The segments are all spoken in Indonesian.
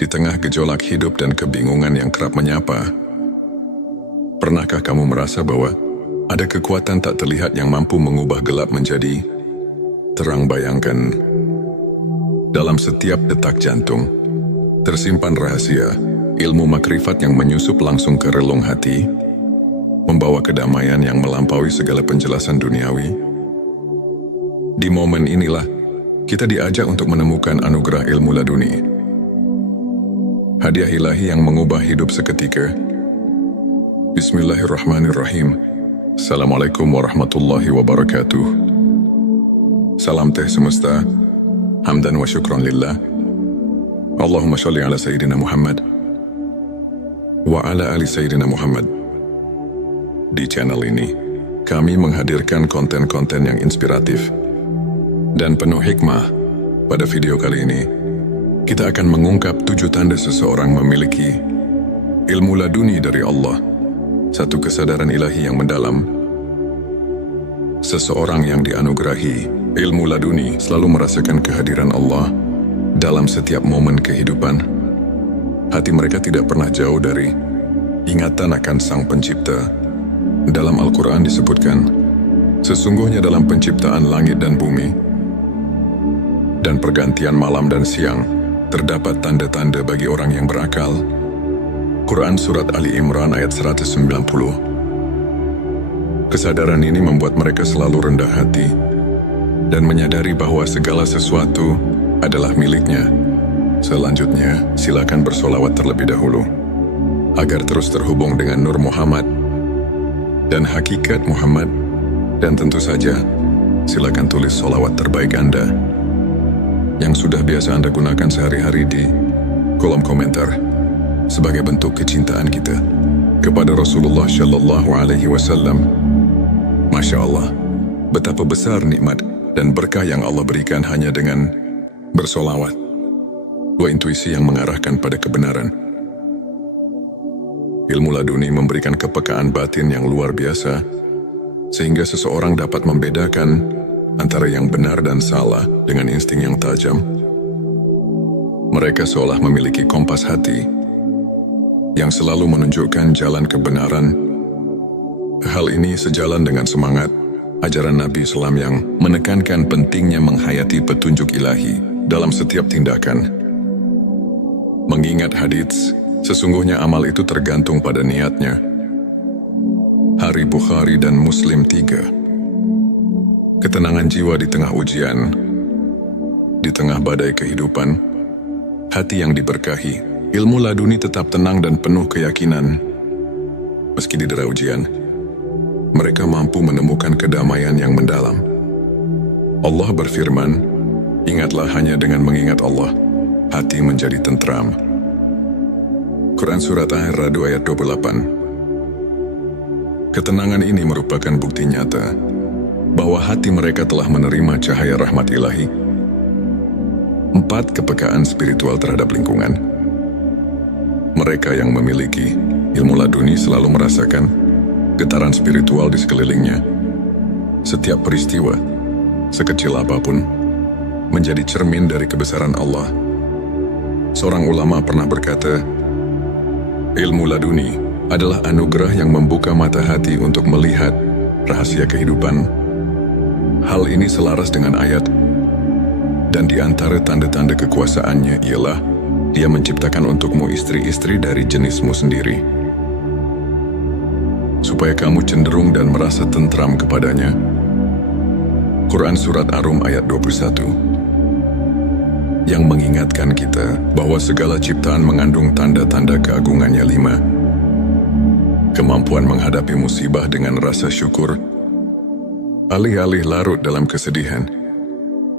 Di tengah gejolak hidup dan kebingungan yang kerap menyapa, pernahkah kamu merasa bahwa ada kekuatan tak terlihat yang mampu mengubah gelap menjadi terang? Bayangkan, dalam setiap detak jantung tersimpan rahasia, ilmu makrifat yang menyusup langsung ke relung hati, membawa kedamaian yang melampaui segala penjelasan duniawi. Di momen inilah kita diajak untuk menemukan anugerah ilmu laduni, hadiah ilahi yang mengubah hidup seketika. Bismillahirrahmanirrahim. Assalamualaikum warahmatullahi wabarakatuh. Salam teh semesta, hamdan wa syukran lillah. Allahumma sholli ala Sayyidina Muhammad wa ala ali Sayyidina Muhammad. Di channel ini, kami menghadirkan konten-konten yang inspiratif dan penuh hikmah. Pada video kali ini, kita akan mengungkap 7 tanda seseorang memiliki ilmu laduni dari Allah, satu kesadaran ilahi yang mendalam. Seseorang yang dianugerahi ilmu laduni selalu merasakan kehadiran Allah dalam setiap momen kehidupan. Hati mereka tidak pernah jauh dari ingatan akan Sang Pencipta. Dalam Al-Quran disebutkan, sesungguhnya dalam penciptaan langit dan bumi dan pergantian malam dan siang, terdapat tanda-tanda bagi orang yang berakal. Quran Surat Ali Imran ayat 190. Kesadaran ini membuat mereka selalu rendah hati dan menyadari bahwa segala sesuatu adalah miliknya. Selanjutnya, silakan bersolawat terlebih dahulu, agar terus terhubung dengan Nur Muhammad dan hakikat Muhammad. Dan tentu saja, silakan tulis solawat terbaik Anda yang sudah biasa Anda gunakan sehari-hari di kolom komentar sebagai bentuk kecintaan kita kepada Rasulullah Shallallahu Alaihi Wasallam. Masya Allah, betapa besar nikmat dan berkah yang Allah berikan hanya dengan bersolawat. Dua intuisi yang mengarahkan pada kebenaran. Ilmu laduni memberikan kepekaan batin yang luar biasa, sehingga seseorang dapat membedakan antara yang benar dan salah dengan insting yang tajam. Mereka seolah memiliki kompas hati yang selalu menunjukkan jalan kebenaran. Hal ini sejalan dengan semangat ajaran Nabi Islam yang menekankan pentingnya menghayati petunjuk ilahi dalam setiap tindakan. Mengingat hadits, sesungguhnya amal itu tergantung pada niatnya. Hari Bukhari dan Muslim 3. Ketenangan jiwa di tengah ujian, di tengah badai kehidupan, hati yang diberkahi, ilmu laduni tetap tenang dan penuh keyakinan. Meski didera ujian, mereka mampu menemukan kedamaian yang mendalam. Allah berfirman, ingatlah hanya dengan mengingat Allah, hati menjadi tentram. Quran Surat Ar-Ra'd ayat 28. Ketenangan ini merupakan bukti nyata bahwa hati mereka telah menerima cahaya rahmat ilahi. 4. Kepekaan spiritual terhadap lingkungan. Mereka yang memiliki ilmu laduni selalu merasakan getaran spiritual di sekelilingnya. Setiap peristiwa, sekecil apapun, menjadi cermin dari kebesaran Allah. Seorang ulama pernah berkata, ilmu laduni adalah anugerah yang membuka mata hati untuk melihat rahasia kehidupan. Hal ini selaras dengan ayat, dan di antara tanda-tanda kekuasaannya ialah Dia menciptakan untukmu istri-istri dari jenismu sendiri, supaya kamu cenderung dan merasa tentram kepadanya. Quran Surat Ar-Rum ayat 21, yang mengingatkan kita bahwa segala ciptaan mengandung tanda-tanda keagungannya. 5. Kemampuan menghadapi musibah dengan rasa syukur. Alih-alih larut dalam kesedihan,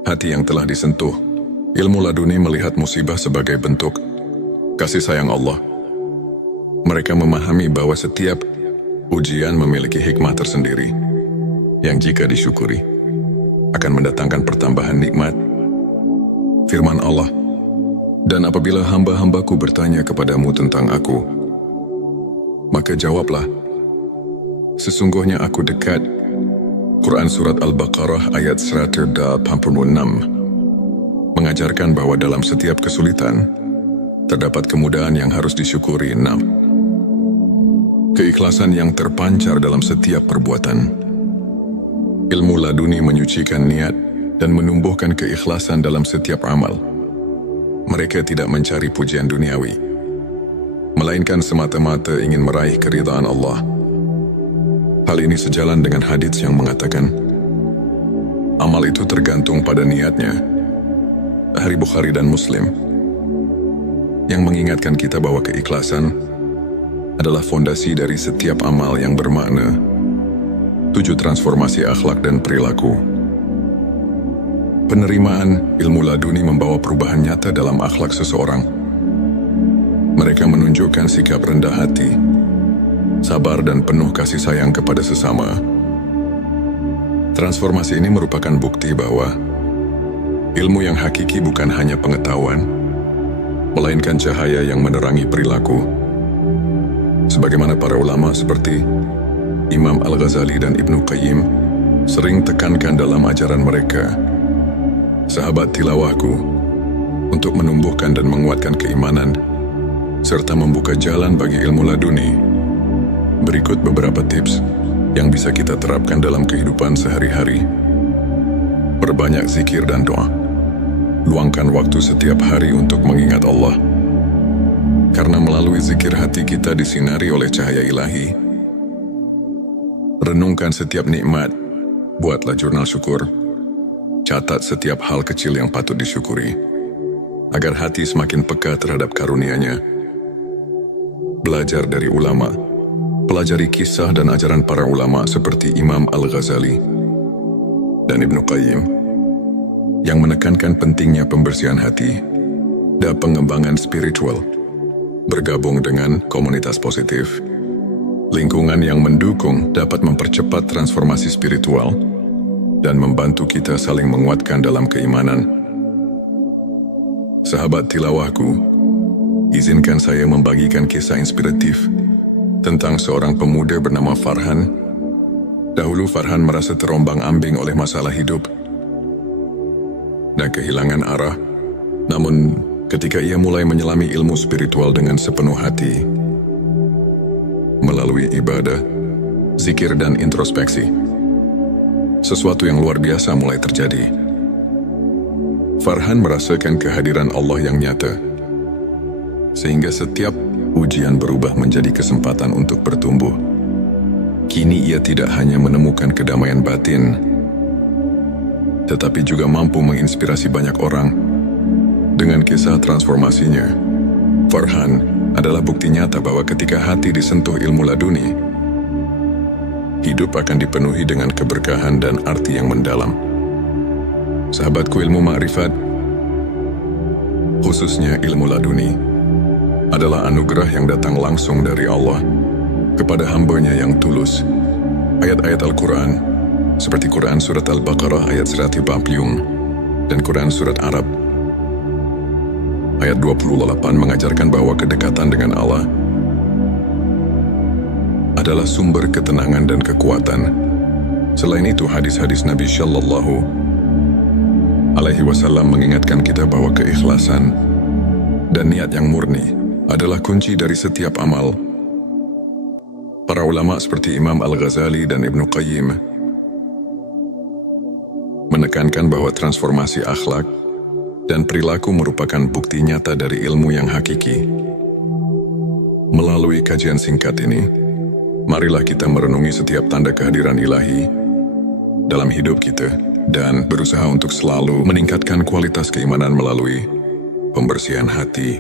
hati yang telah disentuh ilmu laduni melihat musibah sebagai bentuk kasih sayang Allah. Mereka memahami bahwa setiap ujian memiliki hikmah tersendiri yang jika disyukuri akan mendatangkan pertambahan nikmat. Firman Allah, dan apabila hamba-hambaku bertanya kepadamu tentang aku, maka jawablah, sesungguhnya aku dekat. Quran Surat Al-Baqarah ayat 186 mengajarkan bahwa dalam setiap kesulitan, Terdapat kemudahan yang harus disyukuri. 6. Keikhlasan yang terpancar dalam setiap perbuatan. Ilmu laduni menyucikan niat dan menumbuhkan keikhlasan dalam setiap amal. Mereka tidak mencari pujian duniawi, melainkan semata-mata ingin meraih keridhaan Allah. Hal ini sejalan dengan hadits yang mengatakan, amal itu tergantung pada niatnya. Dari Bukhari dan Muslim, yang mengingatkan kita bahwa keikhlasan adalah fondasi dari setiap amal yang bermakna. 7. Transformasi akhlak dan perilaku. Penerimaan ilmu laduni membawa perubahan nyata dalam akhlak seseorang. Mereka menunjukkan sikap rendah hati, sabar dan penuh kasih sayang kepada sesama. Transformasi ini merupakan bukti bahwa ilmu yang hakiki bukan hanya pengetahuan, melainkan cahaya yang menerangi perilaku. Sebagaimana para ulama seperti Imam Al-Ghazali dan Ibnu Qayyim sering tekankan dalam ajaran mereka, sahabat tilawahku, untuk menumbuhkan dan menguatkan keimanan, serta membuka jalan bagi ilmu laduni. Berikut beberapa tips yang bisa kita terapkan dalam kehidupan sehari-hari. Perbanyak zikir dan doa. Luangkan waktu setiap hari untuk mengingat Allah. Karena melalui zikir hati kita disinari oleh cahaya ilahi. Renungkan setiap nikmat, buatlah jurnal syukur. Catat setiap hal kecil yang patut disyukuri, agar hati semakin peka terhadap karunia-Nya. Belajar dari ulama. Pelajari kisah dan ajaran para ulama seperti Imam Al-Ghazali dan Ibnu Qayyim, yang menekankan pentingnya pembersihan hati dan pengembangan spiritual. Bergabung dengan komunitas positif, lingkungan yang mendukung dapat mempercepat transformasi spiritual dan membantu kita saling menguatkan dalam keimanan. Sahabat tilawahku, izinkan saya membagikan kisah inspiratif tentang seorang pemuda bernama Farhan. Dahulu Farhan merasa terombang-ambing oleh masalah hidup dan kehilangan arah. Namun, ketika ia mulai menyelami ilmu spiritual dengan sepenuh hati, melalui ibadah, zikir dan introspeksi, sesuatu yang luar biasa mulai terjadi. Farhan merasakan kehadiran Allah yang nyata, sehingga setiap ujian berubah menjadi kesempatan untuk bertumbuh. Kini ia tidak hanya menemukan kedamaian batin, tetapi juga mampu menginspirasi banyak orang dengan kisah transformasinya. Farhan adalah bukti nyata bahwa ketika hati disentuh ilmu laduni, hidup akan dipenuhi dengan keberkahan dan arti yang mendalam. Sahabatku, ilmu ma'rifat, khususnya ilmu laduni, adalah anugerah yang datang langsung dari Allah kepada hamba-Nya yang tulus. Ayat-ayat Al-Quran, seperti Quran Surat Al-Baqarah ayat 140 dan Quran Surat Arab ayat 28 mengajarkan bahwa kedekatan dengan Allah adalah sumber ketenangan dan kekuatan. Selain itu, hadis-hadis Nabi Shallallahu Alaihi Wasallam mengingatkan kita bahwa keikhlasan dan niat yang murni adalah kunci dari setiap amal. Para ulama seperti Imam Al-Ghazali dan Ibnu Qayyim menekankan bahwa transformasi akhlak dan perilaku merupakan bukti nyata dari ilmu yang hakiki. Melalui kajian singkat ini, marilah kita merenungi setiap tanda kehadiran ilahi dalam hidup kita dan berusaha untuk selalu meningkatkan kualitas keimanan melalui pembersihan hati.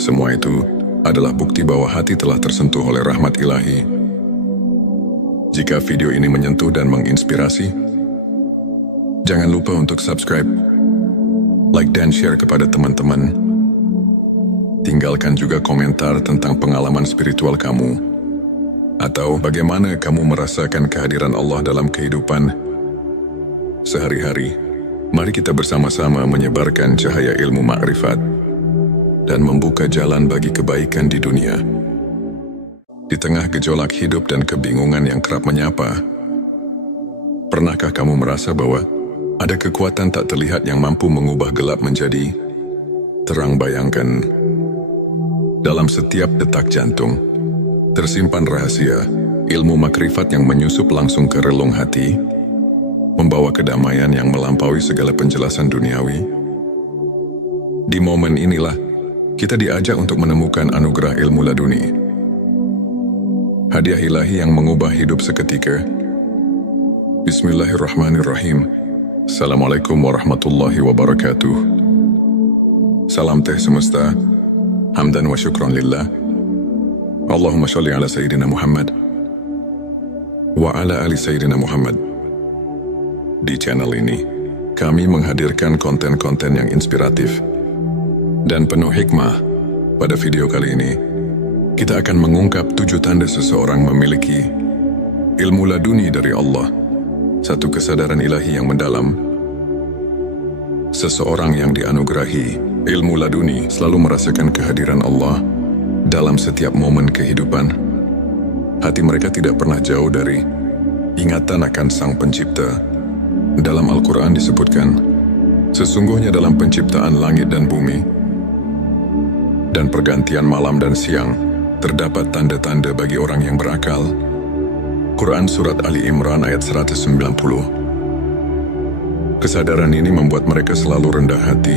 Semua itu adalah bukti bahwa hati telah tersentuh oleh rahmat ilahi. Jika video ini menyentuh dan menginspirasi, jangan lupa untuk subscribe, like dan share kepada teman-teman. Tinggalkan juga komentar tentang pengalaman spiritual kamu, atau bagaimana kamu merasakan kehadiran Allah dalam kehidupan sehari-hari. Mari kita bersama-sama menyebarkan cahaya ilmu ma'rifat dan membuka jalan bagi kebaikan di dunia. Di tengah gejolak hidup dan kebingungan yang kerap menyapa, pernahkah kamu merasa bahwa ada kekuatan tak terlihat yang mampu mengubah gelap menjadi Terang bayangkan, dalam setiap detak jantung, tersimpan rahasia, ilmu makrifat yang menyusup langsung ke relung hati, membawa kedamaian yang melampaui segala penjelasan duniawi. Di momen inilah, kita diajak untuk menemukan anugerah ilmu laduni. Hadiah ilahi yang mengubah hidup seketika. Bismillahirrahmanirrahim. Assalamualaikum warahmatullahi wabarakatuh. Salam teh semesta, hamdan wa syukran lillah. Allahumma sholli ala Sayyidina Muhammad wa ala ali Sayyidina Muhammad. Di channel ini, kami menghadirkan konten-konten yang inspiratif dan penuh hikmah. Pada video kali ini, kita akan mengungkap 7 tanda seseorang memiliki ilmu laduni dari Allah, satu kesadaran ilahi yang mendalam. Seseorang yang dianugerahi ilmu laduni selalu merasakan kehadiran Allah dalam setiap momen kehidupan. Hati mereka tidak pernah jauh dari ingatan akan Sang Pencipta. Dalam Al-Quran disebutkan, sesungguhnya dalam penciptaan langit dan bumi dan pergantian malam dan siang, terdapat tanda-tanda bagi orang yang berakal. Quran Surat Ali Imran ayat 190. Kesadaran ini membuat mereka selalu rendah hati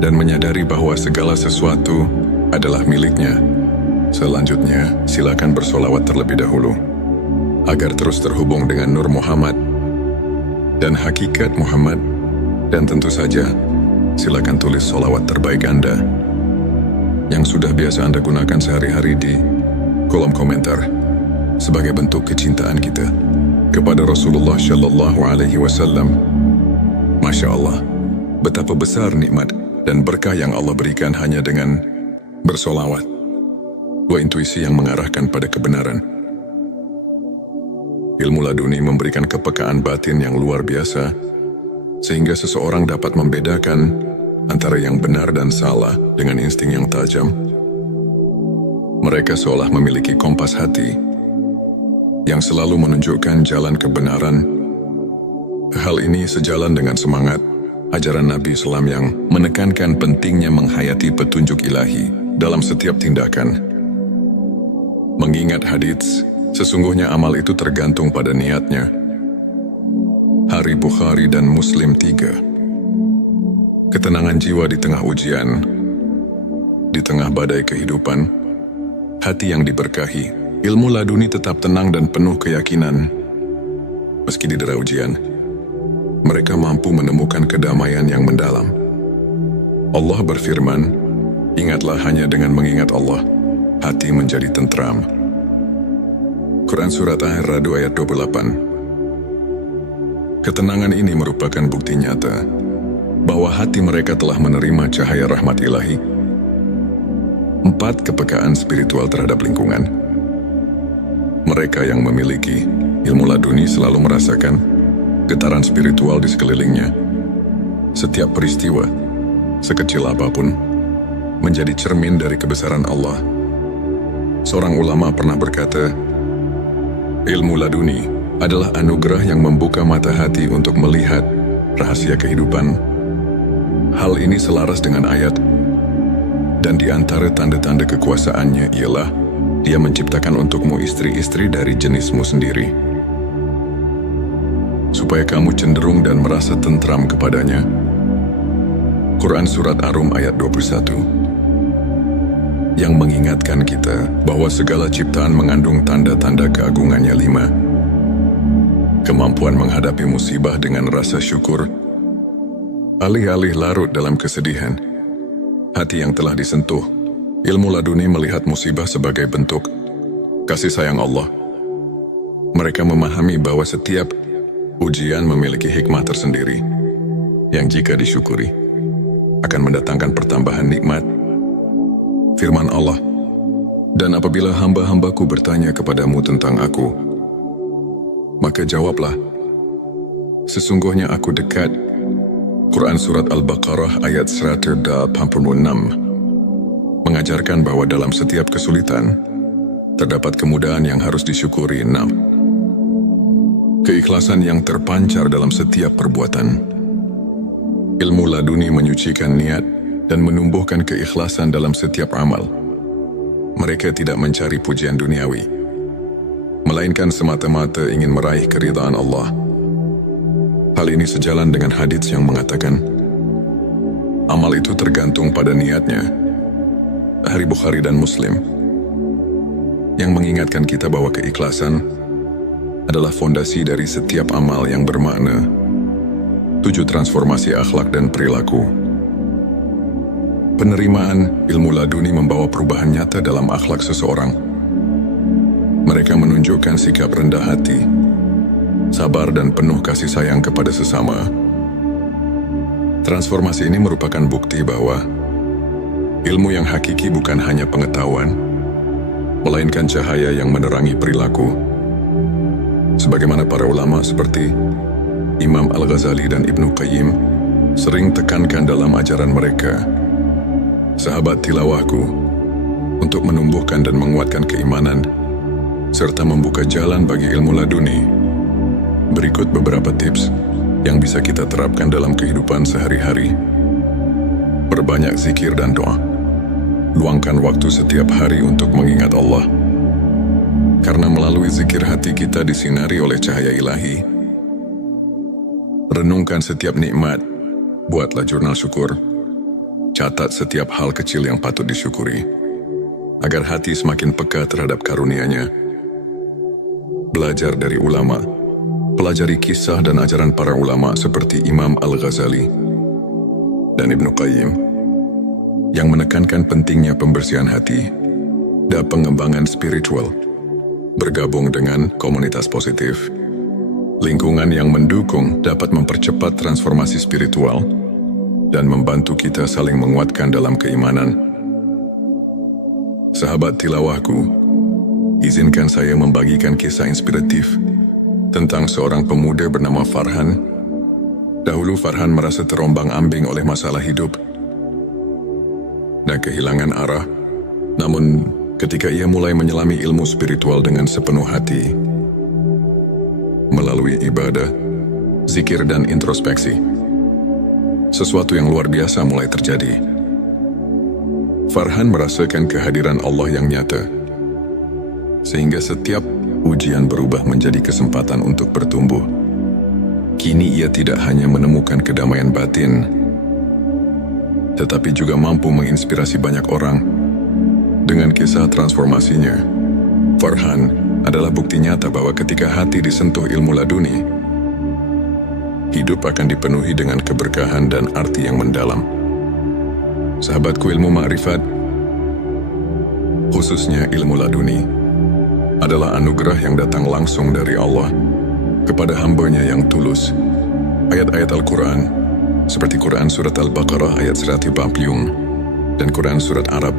dan menyadari bahwa segala sesuatu adalah miliknya. Selanjutnya, silakan bersolawat terlebih dahulu, agar terus terhubung dengan Nur Muhammad dan hakikat Muhammad. Dan tentu saja, silakan tulis solawat terbaik Anda yang sudah biasa Anda gunakan sehari-hari di kolom komentar sebagai bentuk kecintaan kita kepada Rasulullah Shallallahu Alaihi Wasallam. Masya Allah, betapa besar nikmat dan berkah yang Allah berikan hanya dengan bersolawat. Dua intuisi yang mengarahkan pada kebenaran. Ilmu laduni memberikan kepekaan batin yang luar biasa, sehingga seseorang dapat membedakan antara yang benar dan salah dengan insting yang tajam. Mereka seolah memiliki kompas hati yang selalu menunjukkan jalan kebenaran. Hal ini sejalan dengan semangat ajaran Nabi Islam yang menekankan pentingnya menghayati petunjuk ilahi dalam setiap tindakan. Mengingat hadits, sesungguhnya amal itu tergantung pada niatnya. Hari Bukhari dan Muslim 3. Ketenangan jiwa di tengah ujian, di tengah badai kehidupan, hati yang diberkahi, ilmu laduni tetap tenang dan penuh keyakinan. Meski didera ujian, mereka mampu menemukan kedamaian yang mendalam. Allah berfirman, ingatlah hanya dengan mengingat Allah, hati menjadi tentram. Quran Surat Ar-Ra'd ayat 28. Ketenangan ini merupakan bukti nyata bahwa hati mereka telah menerima cahaya rahmat ilahi. 4. Kepekaan spiritual terhadap lingkungan. Mereka yang memiliki ilmu laduni selalu merasakan getaran spiritual di sekelilingnya. Setiap peristiwa, sekecil apapun, menjadi cermin dari kebesaran Allah. Seorang ulama pernah berkata, ilmu laduni adalah anugerah yang membuka mata hati untuk melihat rahasia kehidupan. Hal ini selaras dengan ayat, dan di antara tanda-tanda kekuasaannya ialah Dia menciptakan untukmu istri-istri dari jenismu sendiri, supaya kamu cenderung dan merasa tentram kepadanya. Quran Surat Ar-Rum ayat 21, yang mengingatkan kita bahwa segala ciptaan mengandung tanda-tanda keagungannya. 5. Kemampuan menghadapi musibah dengan rasa syukur. Alih-alih larut dalam kesedihan, hati yang telah disentuh ilmu laduni melihat musibah sebagai bentuk kasih sayang Allah. Mereka memahami bahwa setiap ujian memiliki hikmah tersendiri yang jika disyukuri akan mendatangkan pertambahan nikmat. Firman Allah, dan apabila hamba-hambaku bertanya kepadamu tentang aku, maka jawablah, sesungguhnya aku dekat. Quran Surat Al-Baqarah ayat 186 mengajarkan bahwa dalam setiap kesulitan terdapat kemudahan yang harus disyukuri. 6. Keikhlasan yang terpancar dalam setiap perbuatan. Ilmu laduni menyucikan niat dan menumbuhkan keikhlasan dalam setiap amal. Mereka tidak mencari pujian duniawi, melainkan semata-mata ingin meraih keridhaan Allah. Hal ini sejalan dengan hadits yang mengatakan, amal itu tergantung pada niatnya. Hadits Bukhari dan Muslim, yang mengingatkan kita bahwa keikhlasan adalah fondasi dari setiap amal yang bermakna. 7. Transformasi akhlak dan perilaku. Penerimaan ilmu laduni membawa perubahan nyata dalam akhlak seseorang. Mereka menunjukkan sikap rendah hati, sabar dan penuh kasih sayang kepada sesama. Transformasi ini merupakan bukti bahwa ilmu yang hakiki bukan hanya pengetahuan, melainkan cahaya yang menerangi perilaku. Sebagaimana para ulama seperti Imam Al-Ghazali dan Ibnu Qayyim sering tekankan dalam ajaran mereka, sahabat tilawahku, untuk menumbuhkan dan menguatkan keimanan, serta membuka jalan bagi ilmu laduni. Berikut beberapa tips yang bisa kita terapkan dalam kehidupan sehari-hari. Perbanyak zikir dan doa. Luangkan waktu setiap hari untuk mengingat Allah. Karena melalui zikir hati kita disinari oleh cahaya ilahi. Renungkan setiap nikmat. Buatlah jurnal syukur. Catat setiap hal kecil yang patut disyukuri, agar hati semakin peka terhadap karunia-Nya. Belajar dari ulama. Pelajari kisah dan ajaran para ulama seperti Imam Al-Ghazali dan Ibnu Qayyim, yang menekankan pentingnya pembersihan hati dan pengembangan spiritual. Bergabung dengan komunitas positif, lingkungan yang mendukung dapat mempercepat transformasi spiritual dan membantu kita saling menguatkan dalam keimanan. Sahabat tilawahku, izinkan saya membagikan kisah inspiratif tentang seorang pemuda bernama Farhan. Dahulu Farhan merasa terombang-ambing oleh masalah hidup dan kehilangan arah. Namun, ketika ia mulai menyelami ilmu spiritual dengan sepenuh hati, melalui ibadah, zikir dan introspeksi, sesuatu yang luar biasa mulai terjadi. Farhan merasakan kehadiran Allah yang nyata, sehingga setiap ujian berubah menjadi kesempatan untuk bertumbuh. Kini ia tidak hanya menemukan kedamaian batin, tetapi juga mampu menginspirasi banyak orang dengan kisah transformasinya. Farhan adalah bukti nyata bahwa ketika hati disentuh ilmu laduni, hidup akan dipenuhi dengan keberkahan dan arti yang mendalam. Sahabatku, ilmu ma'rifat, khususnya ilmu laduni, adalah anugerah yang datang langsung dari Allah kepada hamba-Nya yang tulus. Ayat-ayat Al-Quran, seperti Quran Surat Al-Baqarah ayat 140 dan Quran Surat Arab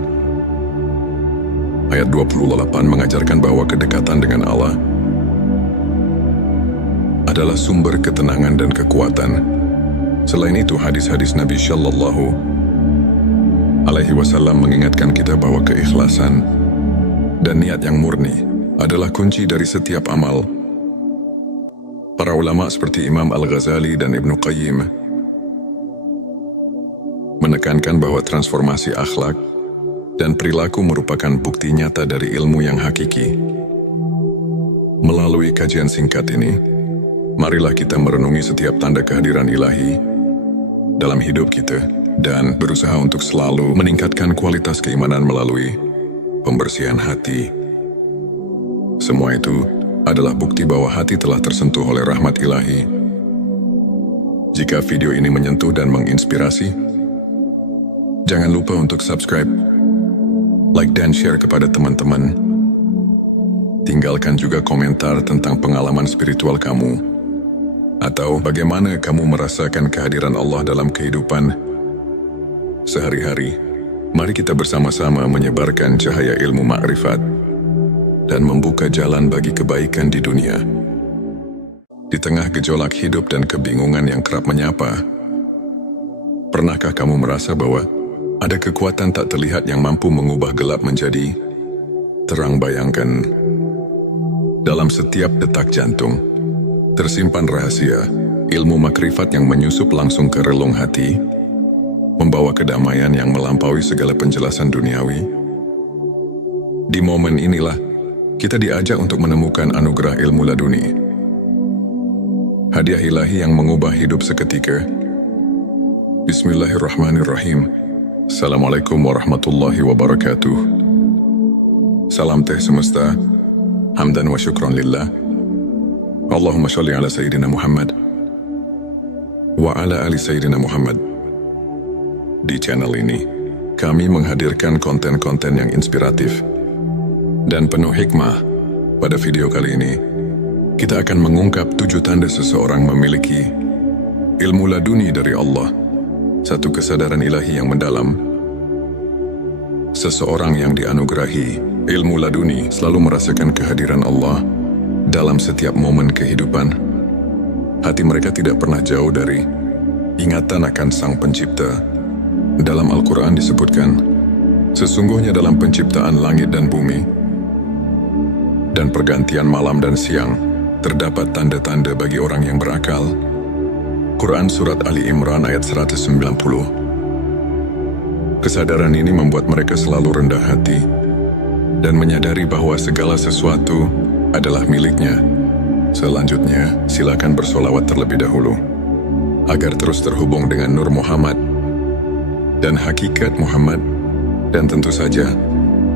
ayat 28 mengajarkan bahwa kedekatan dengan Allah adalah sumber ketenangan dan kekuatan. Selain itu, hadis-hadis Nabi Shallallahu Alaihi Wasallam mengingatkan kita bahwa keikhlasan dan niat yang murni adalah kunci dari setiap amal. Para ulama seperti Imam Al-Ghazali dan Ibnu Qayyim menekankan bahwa transformasi akhlak dan perilaku merupakan bukti nyata dari ilmu yang hakiki. Melalui kajian singkat ini, marilah kita merenungi setiap tanda kehadiran ilahi dalam hidup kita dan berusaha untuk selalu meningkatkan kualitas keimanan melalui pembersihan hati. Semua itu adalah bukti bahwa hati telah tersentuh oleh rahmat ilahi. Jika video ini menyentuh dan menginspirasi, jangan lupa untuk subscribe, like dan share kepada teman-teman. Tinggalkan juga komentar tentang pengalaman spiritual kamu, atau bagaimana kamu merasakan kehadiran Allah dalam kehidupan sehari-hari. Mari kita bersama-sama menyebarkan cahaya ilmu ma'rifat dan membuka jalan bagi kebaikan di dunia. Di tengah gejolak hidup dan kebingungan yang kerap menyapa, pernahkah kamu merasa bahwa ada kekuatan tak terlihat yang mampu mengubah gelap menjadi terang? Bayangkan, dalam setiap detak jantung tersimpan rahasia ilmu makrifat yang menyusup langsung ke relung hati membawa kedamaian yang melampaui segala penjelasan duniawi. Di momen inilah, kita diajak untuk menemukan anugerah ilmu laduni. Hadiah ilahi yang mengubah hidup seketika. Bismillahirrahmanirrahim. Assalamualaikum warahmatullahi wabarakatuh. Salam teh semesta. Hamdan wa syukran lillah. Allahumma sholli ala Sayyidina Muhammad wa ala ali Sayyidina Muhammad. Di channel ini, kami menghadirkan konten-konten yang inspiratif dan penuh hikmah. Pada video kali ini, kita akan mengungkap 7 tanda seseorang memiliki ilmu laduni dari Allah, satu kesadaran ilahi yang mendalam. Seseorang yang dianugerahi ilmu laduni selalu merasakan kehadiran Allah dalam setiap momen kehidupan. Hati mereka tidak pernah jauh dari ingatan akan Sang Pencipta. Dalam Al-Quran disebutkan, sesungguhnya dalam penciptaan langit dan bumi dan pergantian malam dan siang, terdapat tanda-tanda bagi orang yang berakal. Quran Surat Ali Imran ayat 190. Kesadaran ini membuat mereka selalu rendah hati dan menyadari bahwa segala sesuatu adalah miliknya. Selanjutnya, silakan bersolawat terlebih dahulu, agar terus terhubung dengan Nur Muhammad dan hakikat Muhammad. Dan tentu saja,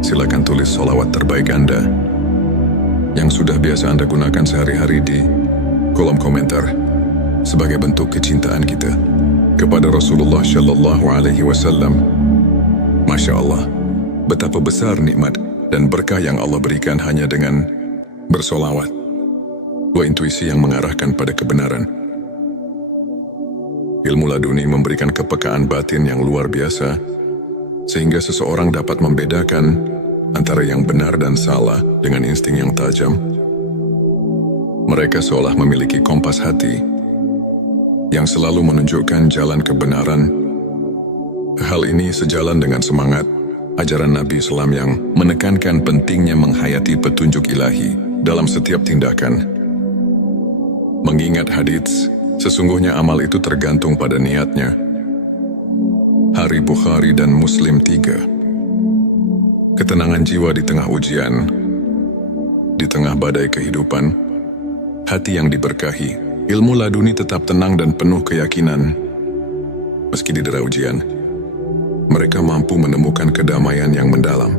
silakan tulis solawat terbaik Anda yang sudah biasa Anda gunakan sehari-hari di kolom komentar sebagai bentuk kecintaan kita kepada Rasulullah Shallallahu Alaihi Wasallam. Masya Allah, betapa besar nikmat dan berkah yang Allah berikan hanya dengan bersolawat. Dua intuisi yang mengarahkan pada kebenaran. Ilmu laduni memberikan kepekaan batin yang luar biasa, sehingga seseorang dapat membedakan antara yang benar dan salah dengan insting yang tajam. Mereka seolah memiliki kompas hati yang selalu menunjukkan jalan kebenaran. Hal ini sejalan dengan semangat ajaran Nabi Islam yang menekankan pentingnya menghayati petunjuk ilahi dalam setiap tindakan. Mengingat hadits, sesungguhnya amal itu tergantung pada niatnya. Hari Bukhari dan Muslim 3. Ketenangan jiwa di tengah ujian, di tengah badai kehidupan, hati yang diberkahi, ilmu laduni tetap tenang dan penuh keyakinan. Meski didera ujian, mereka mampu menemukan kedamaian yang mendalam.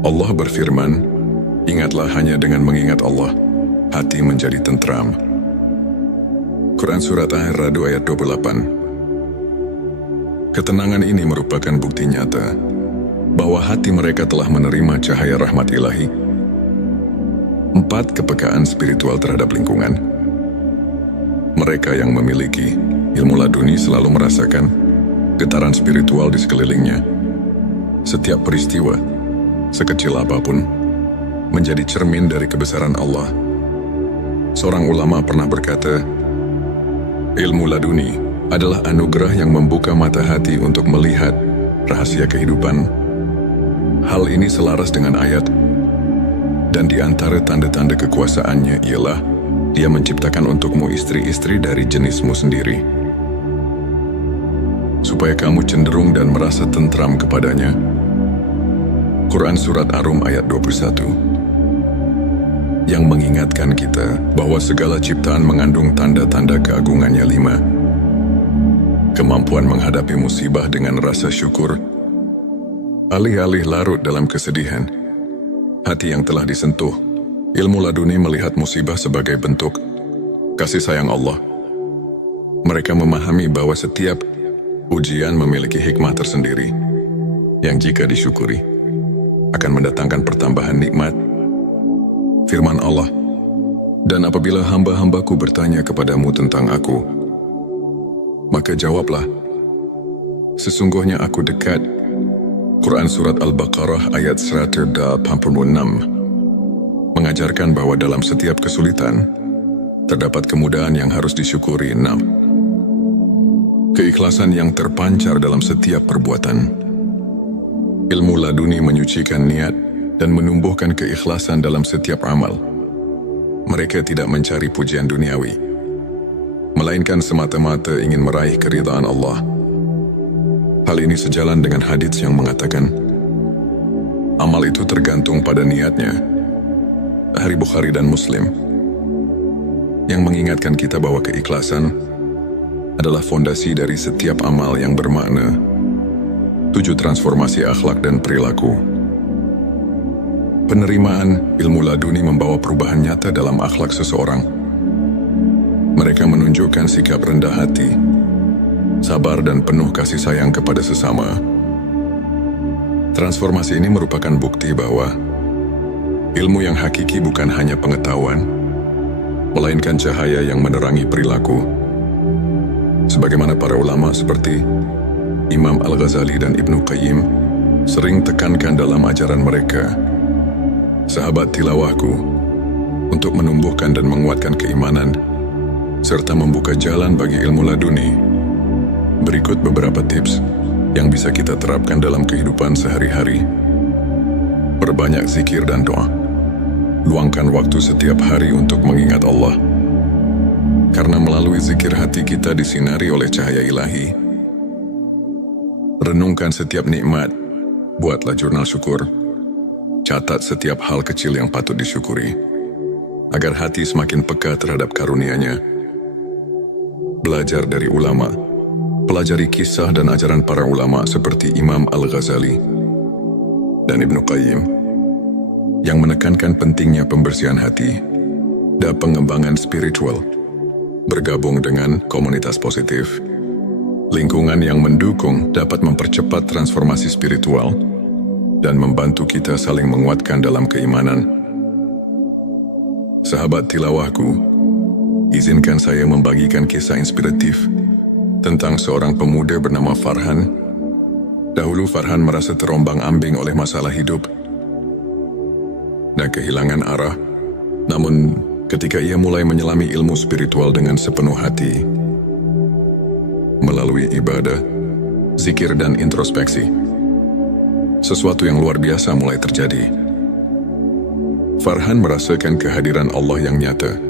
Allah berfirman, ingatlah hanya dengan mengingat Allah, hati menjadi tentram. Quran Surat Ar-Ra'd ayat 28. Ketenangan ini merupakan bukti nyata bahwa hati mereka telah menerima cahaya rahmat ilahi. 4. Kepekaan spiritual terhadap lingkungan. Mereka yang memiliki ilmu laduni selalu merasakan getaran spiritual di sekelilingnya. Setiap peristiwa, sekecil apapun, menjadi cermin dari kebesaran Allah. Seorang ulama pernah berkata, ilmu laduni adalah anugerah yang membuka mata hati untuk melihat rahasia kehidupan. Hal ini selaras dengan ayat, dan di antara tanda-tanda kekuasaannya ialah Dia menciptakan untukmu istri-istri dari jenismu sendiri, supaya kamu cenderung dan merasa tentram kepadanya. Quran Surat Ar-Rum ayat 21. Yang mengingatkan kita bahwa segala ciptaan mengandung tanda-tanda keagungannya. 5. Kemampuan menghadapi musibah dengan rasa syukur. Alih-alih larut dalam kesedihan, hati yang telah disentuh, ilmu laduni melihat musibah sebagai bentuk kasih sayang Allah. Mereka memahami bahwa setiap ujian memiliki hikmah tersendiri, yang jika disyukuri, akan mendatangkan pertambahan nikmat. Firman Allah, dan apabila hamba-hambaku bertanya kepadamu tentang aku, maka jawablah, sesungguhnya aku dekat. Quran Surat Al-Baqarah ayat 186 mengajarkan bahwa dalam setiap kesulitan, terdapat kemudahan yang harus disyukuri. 6. Keikhlasan yang terpancar dalam setiap perbuatan. Ilmu laduni menyucikan niat dan menumbuhkan keikhlasan dalam setiap amal. Mereka tidak mencari pujian duniawi, melainkan semata-mata ingin meraih keridhaan Allah. Hal ini sejalan dengan hadits yang mengatakan, amal itu tergantung pada niatnya. Dari Bukhari dan Muslim, yang mengingatkan kita bahwa keikhlasan adalah fondasi dari setiap amal yang bermakna. 7 transformasi akhlak dan perilaku. Penerimaan ilmu laduni membawa perubahan nyata dalam akhlak seseorang. Mereka menunjukkan sikap rendah hati, sabar dan penuh kasih sayang kepada sesama. Transformasi ini merupakan bukti bahwa ilmu yang hakiki bukan hanya pengetahuan, melainkan cahaya yang menerangi perilaku. Sebagaimana para ulama seperti Imam Al-Ghazali dan Ibnu Qayyim sering tekankan dalam ajaran mereka, sahabat tilawahku, untuk menumbuhkan dan menguatkan keimanan, serta membuka jalan bagi ilmu laduni. Berikut beberapa tips yang bisa kita terapkan dalam kehidupan sehari-hari. Perbanyak zikir dan doa. Luangkan waktu setiap hari untuk mengingat Allah. Karena melalui zikir hati kita disinari oleh cahaya ilahi. Renungkan setiap nikmat. Buatlah jurnal syukur. Catat setiap hal kecil yang patut disyukuri, agar hati semakin peka terhadap karunia-Nya. Belajar dari ulama. Pelajari kisah dan ajaran para ulama seperti Imam Al-Ghazali dan Ibnu Qayyim, yang menekankan pentingnya pembersihan hati dan pengembangan spiritual. Bergabung dengan komunitas positif, lingkungan yang mendukung dapat mempercepat transformasi spiritual dan membantu kita saling menguatkan dalam keimanan. Sahabat tilawahku, izinkan saya membagikan kisah inspiratif tentang seorang pemuda bernama Farhan. Dahulu Farhan merasa terombang-ambing oleh masalah hidup dan kehilangan arah. Namun, ketika ia mulai menyelami ilmu spiritual dengan sepenuh hati, melalui ibadah, zikir dan introspeksi, sesuatu yang luar biasa mulai terjadi. Farhan merasakan kehadiran Allah yang nyata,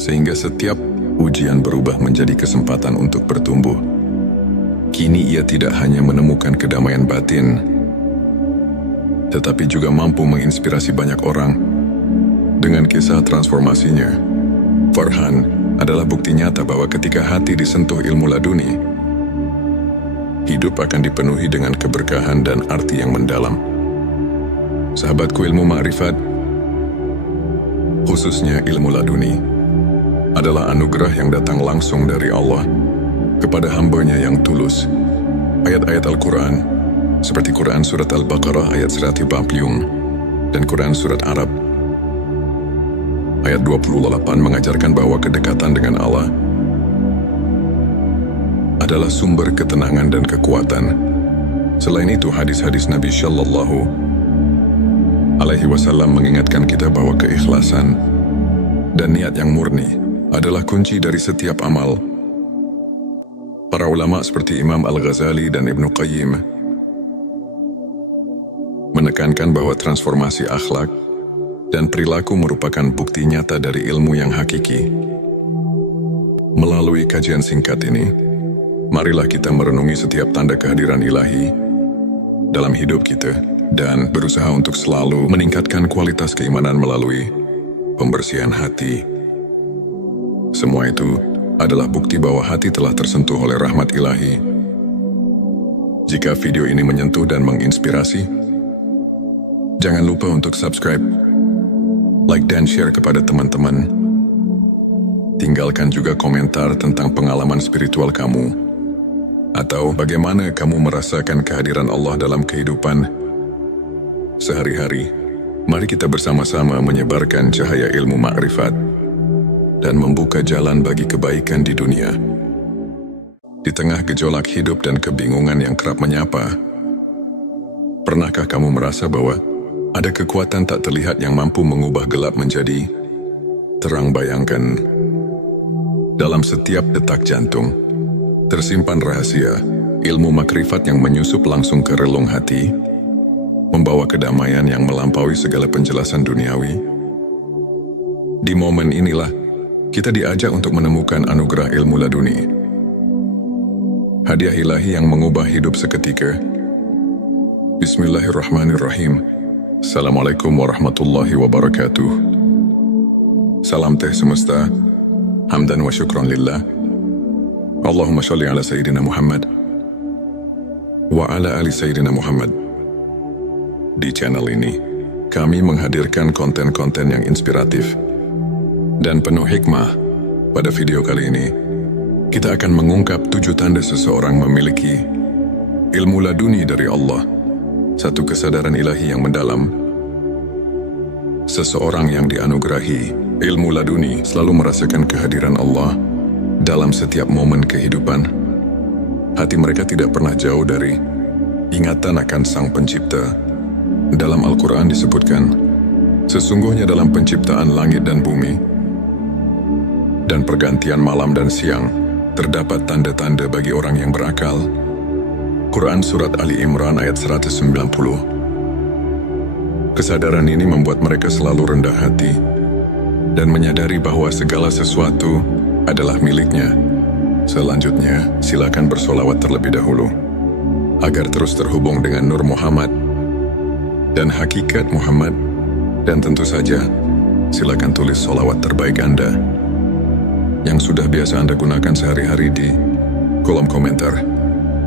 sehingga setiap ujian berubah menjadi kesempatan untuk bertumbuh. Kini ia tidak hanya menemukan kedamaian batin, tetapi juga mampu menginspirasi banyak orang dengan kisah transformasinya. Farhan adalah bukti nyata bahwa ketika hati disentuh ilmu laduni, hidup akan dipenuhi dengan keberkahan dan arti yang mendalam. Sahabatku, ilmu ma'rifat, khususnya ilmu laduni, adalah anugerah yang datang langsung dari Allah kepada hamba-Nya yang tulus. Ayat-ayat Al-Quran, seperti Quran Surat Al-Baqarah ayat 140 dan Quran Surat Arab ayat 28 mengajarkan bahwa kedekatan dengan Allah adalah sumber ketenangan dan kekuatan. Selain itu, hadis-hadis Nabi Shallallahu Alaihi Wasallam mengingatkan kita bahwa keikhlasan dan niat yang murni adalah kunci dari setiap amal. Para ulama seperti Imam Al-Ghazali dan Ibnu Qayyim menekankan bahwa transformasi akhlak dan perilaku merupakan bukti nyata dari ilmu yang hakiki. Melalui kajian singkat ini, marilah kita merenungi setiap tanda kehadiran ilahi dalam hidup kita dan berusaha untuk selalu meningkatkan kualitas keimanan melalui pembersihan hati. Semua itu adalah bukti bahwa hati telah tersentuh oleh rahmat ilahi. Jika video ini menyentuh dan menginspirasi, jangan lupa untuk subscribe, like dan share kepada teman-teman. Tinggalkan juga komentar tentang pengalaman spiritual kamu, atau bagaimana kamu merasakan kehadiran Allah dalam kehidupan sehari-hari. Mari kita bersama-sama menyebarkan cahaya ilmu ma'rifat dan membuka jalan bagi kebaikan di dunia. Di tengah gejolak hidup dan kebingungan yang kerap menyapa, pernahkah kamu merasa bahwa ada kekuatan tak terlihat yang mampu mengubah gelap menjadi terang? Bayangkan, dalam setiap detak jantung tersimpan rahasia ilmu makrifat yang menyusup langsung ke relung hati, membawa kedamaian yang melampaui segala penjelasan duniawi. Di momen inilah kita diajak untuk menemukan anugerah ilmu laduni. Hadiah ilahi yang mengubah hidup seketika. Bismillahirrahmanirrahim. Assalamualaikum warahmatullahi wabarakatuh. Salam teh semesta. Hamdan wa syukran lillah. Allahumma sholli ala Sayyidina Muhammad wa ala ali Sayyidina Muhammad. Di channel ini, kami menghadirkan konten-konten yang inspiratif dan penuh hikmah. Pada video kali ini, kita akan mengungkap 7 tanda seseorang memiliki ilmu laduni dari Allah, satu kesadaran ilahi yang mendalam. Seseorang yang dianugerahi ilmu laduni selalu merasakan kehadiran Allah dalam setiap momen kehidupan. Hati mereka tidak pernah jauh dari ingatan akan Sang Pencipta. Dalam Al-Quran disebutkan, sesungguhnya dalam penciptaan langit dan bumi dan pergantian malam dan siang, terdapat tanda-tanda bagi orang yang berakal. Quran Surat Ali Imran ayat 190. Kesadaran ini membuat mereka selalu rendah hati dan menyadari bahwa segala sesuatu adalah miliknya. Selanjutnya, silakan bersolawat terlebih dahulu agar terus terhubung dengan Nur Muhammad dan hakikat Muhammad. Dan tentu saja, silakan tulis solawat terbaik Anda yang sudah biasa Anda gunakan sehari-hari di kolom komentar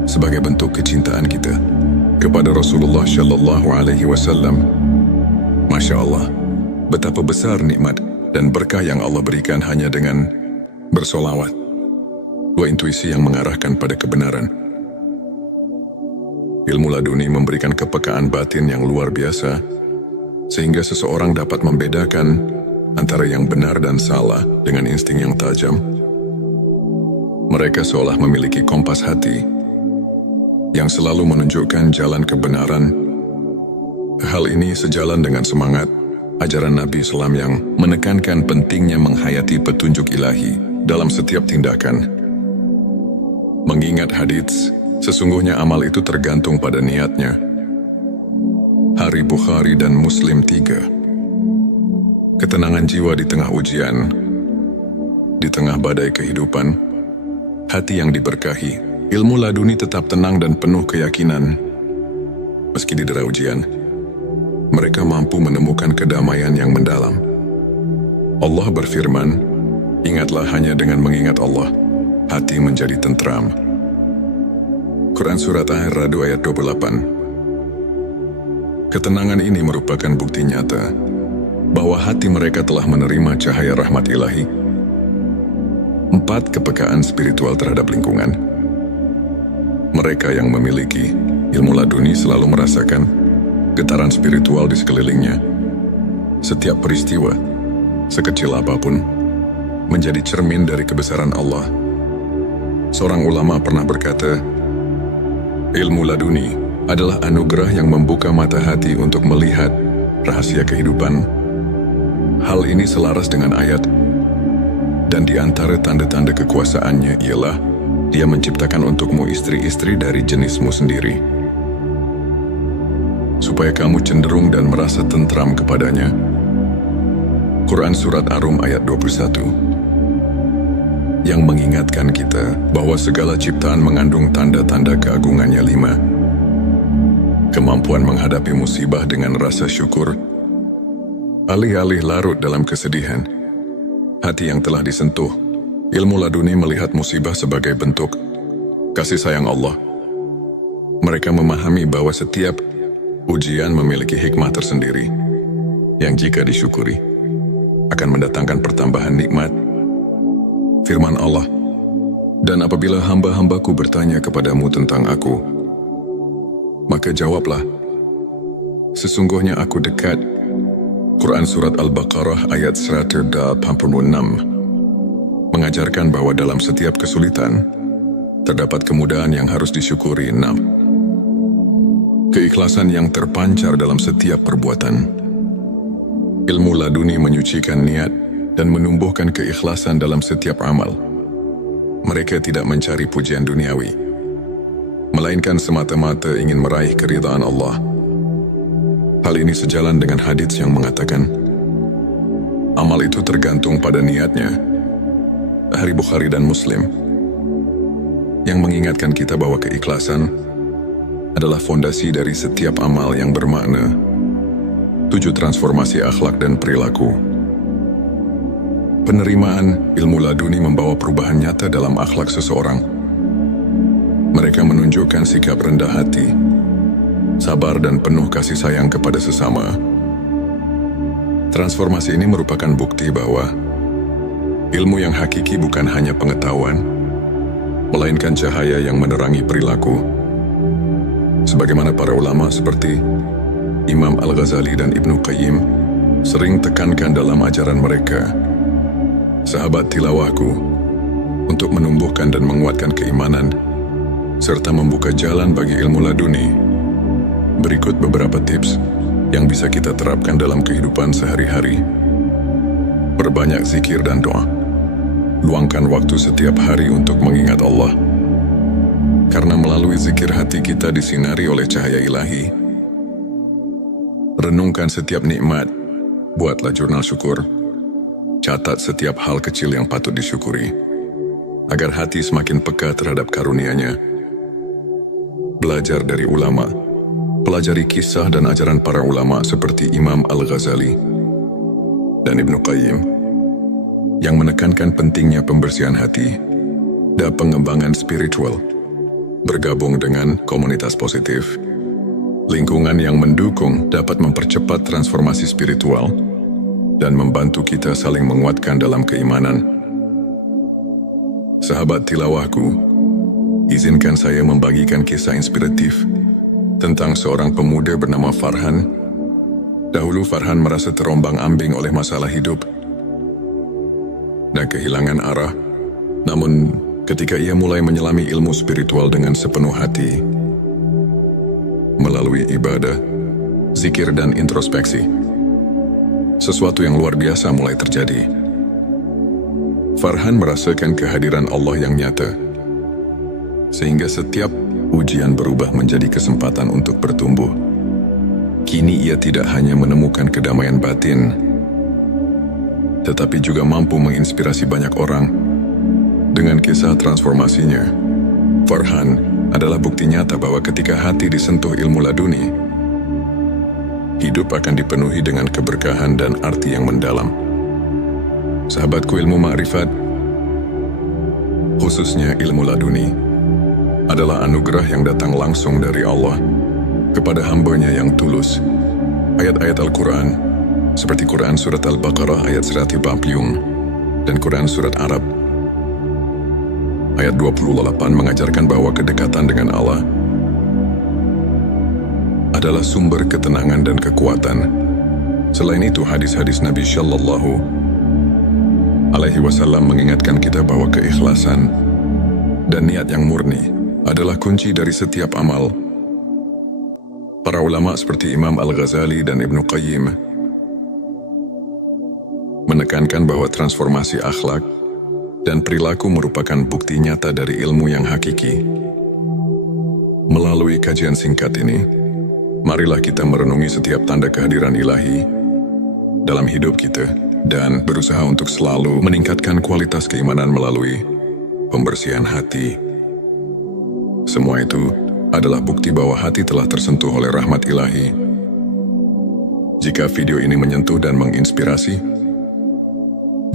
sebagai bentuk kecintaan kita kepada Rasulullah Shallallahu Alaihi Wasallam. Masya Allah, betapa besar nikmat dan berkah yang Allah berikan hanya dengan bersolawat. Dua intuisi yang mengarahkan pada kebenaran. Ilmu laduni memberikan kepekaan batin yang luar biasa, sehingga seseorang dapat membedakan antara yang benar dan salah dengan insting yang tajam. Mereka seolah memiliki kompas hati yang selalu menunjukkan jalan kebenaran. Hal ini sejalan dengan semangat ajaran Nabi Islam yang menekankan pentingnya menghayati petunjuk ilahi dalam setiap tindakan. Mengingat hadits, sesungguhnya amal itu tergantung pada niatnya. Hari Bukhari dan Muslim 3. Ketenangan jiwa di tengah ujian, di tengah badai kehidupan, hati yang diberkahi, ilmu laduni tetap tenang dan penuh keyakinan. Meski didera ujian, mereka mampu menemukan kedamaian yang mendalam. Allah berfirman, ingatlah hanya dengan mengingat Allah, hati menjadi tentram. Quran Surat Ar-Ra'd ayat 28. Ketenangan ini merupakan bukti nyata bahwa hati mereka telah menerima cahaya rahmat ilahi. 4. Kepekaan spiritual terhadap lingkungan. Mereka yang memiliki ilmu laduni selalu merasakan getaran spiritual di sekelilingnya. Setiap peristiwa, sekecil apapun, menjadi cermin dari kebesaran Allah. Seorang ulama pernah berkata, ilmu laduni adalah anugerah yang membuka mata hati untuk melihat rahasia kehidupan. Hal ini selaras dengan ayat, dan di antara tanda-tanda kekuasaannya ialah Dia menciptakan untukmu istri-istri dari jenismu sendiri, supaya kamu cenderung dan merasa tentram kepadanya. Quran Surat Ar-Rum ayat 21. Yang mengingatkan kita bahwa segala ciptaan mengandung tanda-tanda keagungannya. 5. Kemampuan menghadapi musibah dengan rasa syukur. Alih-alih larut dalam kesedihan, hati yang telah disentuh, ilmu laduni melihat musibah sebagai bentuk kasih sayang Allah. Mereka memahami bahwa setiap ujian memiliki hikmah tersendiri, yang jika disyukuri, akan mendatangkan pertambahan nikmat. Firman Allah, dan apabila hamba-hambaku bertanya kepadamu tentang aku, maka jawablah, sesungguhnya aku dekat. Quran Surat Al-Baqarah ayat 186 mengajarkan bahwa dalam setiap kesulitan, terdapat kemudahan yang harus disyukuri. 6. Keikhlasan yang terpancar dalam setiap perbuatan. Ilmu laduni menyucikan niat dan menumbuhkan keikhlasan dalam setiap amal. Mereka tidak mencari pujian duniawi, melainkan semata-mata ingin meraih keridhaan Allah. Hal ini sejalan dengan hadits yang mengatakan, amal itu tergantung pada niatnya. Hari Bukhari dan Muslim. yang mengingatkan kita bahwa keikhlasan adalah fondasi dari setiap amal yang bermakna. 7. Transformasi akhlak dan perilaku. Penerimaan ilmu laduni membawa perubahan nyata dalam akhlak seseorang. Mereka menunjukkan sikap rendah hati, sabar dan penuh kasih sayang kepada sesama. Transformasi ini merupakan bukti bahwa ilmu yang hakiki bukan hanya pengetahuan, melainkan cahaya yang menerangi perilaku. Sebagaimana para ulama seperti Imam Al-Ghazali dan Ibnu Qayyim sering tekankan dalam ajaran mereka, sahabat tilawahku, untuk menumbuhkan dan menguatkan keimanan serta membuka jalan bagi ilmu laduni. Berikut beberapa tips yang bisa kita terapkan dalam kehidupan sehari-hari. Perbanyak zikir dan doa. Luangkan waktu setiap hari untuk mengingat Allah. Karena melalui zikir hati kita disinari oleh cahaya ilahi. Renungkan setiap nikmat. Buatlah jurnal syukur. Catat setiap hal kecil yang patut disyukuri, agar hati semakin peka terhadap karunia-Nya. Belajar dari ulama. Pelajari kisah dan ajaran para ulama seperti Imam Al-Ghazali dan Ibnu Qayyim yang menekankan pentingnya pembersihan hati dan pengembangan spiritual. Bergabung dengan komunitas positif, lingkungan yang mendukung dapat mempercepat transformasi spiritual dan membantu kita saling menguatkan dalam keimanan. Sahabat tilawahku, izinkan saya membagikan kisah inspiratif tentang seorang pemuda bernama Farhan. Dahulu Farhan merasa terombang-ambing oleh masalah hidup dan kehilangan arah. Namun, ketika ia mulai menyelami ilmu spiritual dengan sepenuh hati, melalui ibadah, zikir dan introspeksi, sesuatu yang luar biasa mulai terjadi. Farhan merasakan kehadiran Allah yang nyata, sehingga setiap ujian berubah menjadi kesempatan untuk bertumbuh. Kini ia tidak hanya menemukan kedamaian batin, tetapi juga mampu menginspirasi banyak orang dengan kisah transformasinya. Farhan adalah bukti nyata bahwa ketika hati disentuh ilmu laduni, hidup akan dipenuhi dengan keberkahan dan arti yang mendalam. Sahabatku, ilmu makrifat, khususnya ilmu laduni, adalah anugerah yang datang langsung dari Allah kepada hamba-Nya yang tulus. Ayat-ayat Al-Quran, seperti Quran Surat Al-Baqarah ayat 150 dan Quran Surat Arab ayat 28 mengajarkan bahwa kedekatan dengan Allah adalah sumber ketenangan dan kekuatan. Selain itu, hadis-hadis Nabi Shallallahu Alaihi Wasallam mengingatkan kita bahwa keikhlasan dan niat yang murni adalah kunci dari setiap amal. Para ulama seperti Imam Al-Ghazali dan Ibnu Qayyim menekankan bahwa transformasi akhlak dan perilaku merupakan bukti nyata dari ilmu yang hakiki. Melalui kajian singkat ini, marilah kita merenungi setiap tanda kehadiran ilahi dalam hidup kita dan berusaha untuk selalu meningkatkan kualitas keimanan melalui pembersihan hati. Semua itu adalah bukti bahwa hati telah tersentuh oleh rahmat ilahi. Jika video ini menyentuh dan menginspirasi,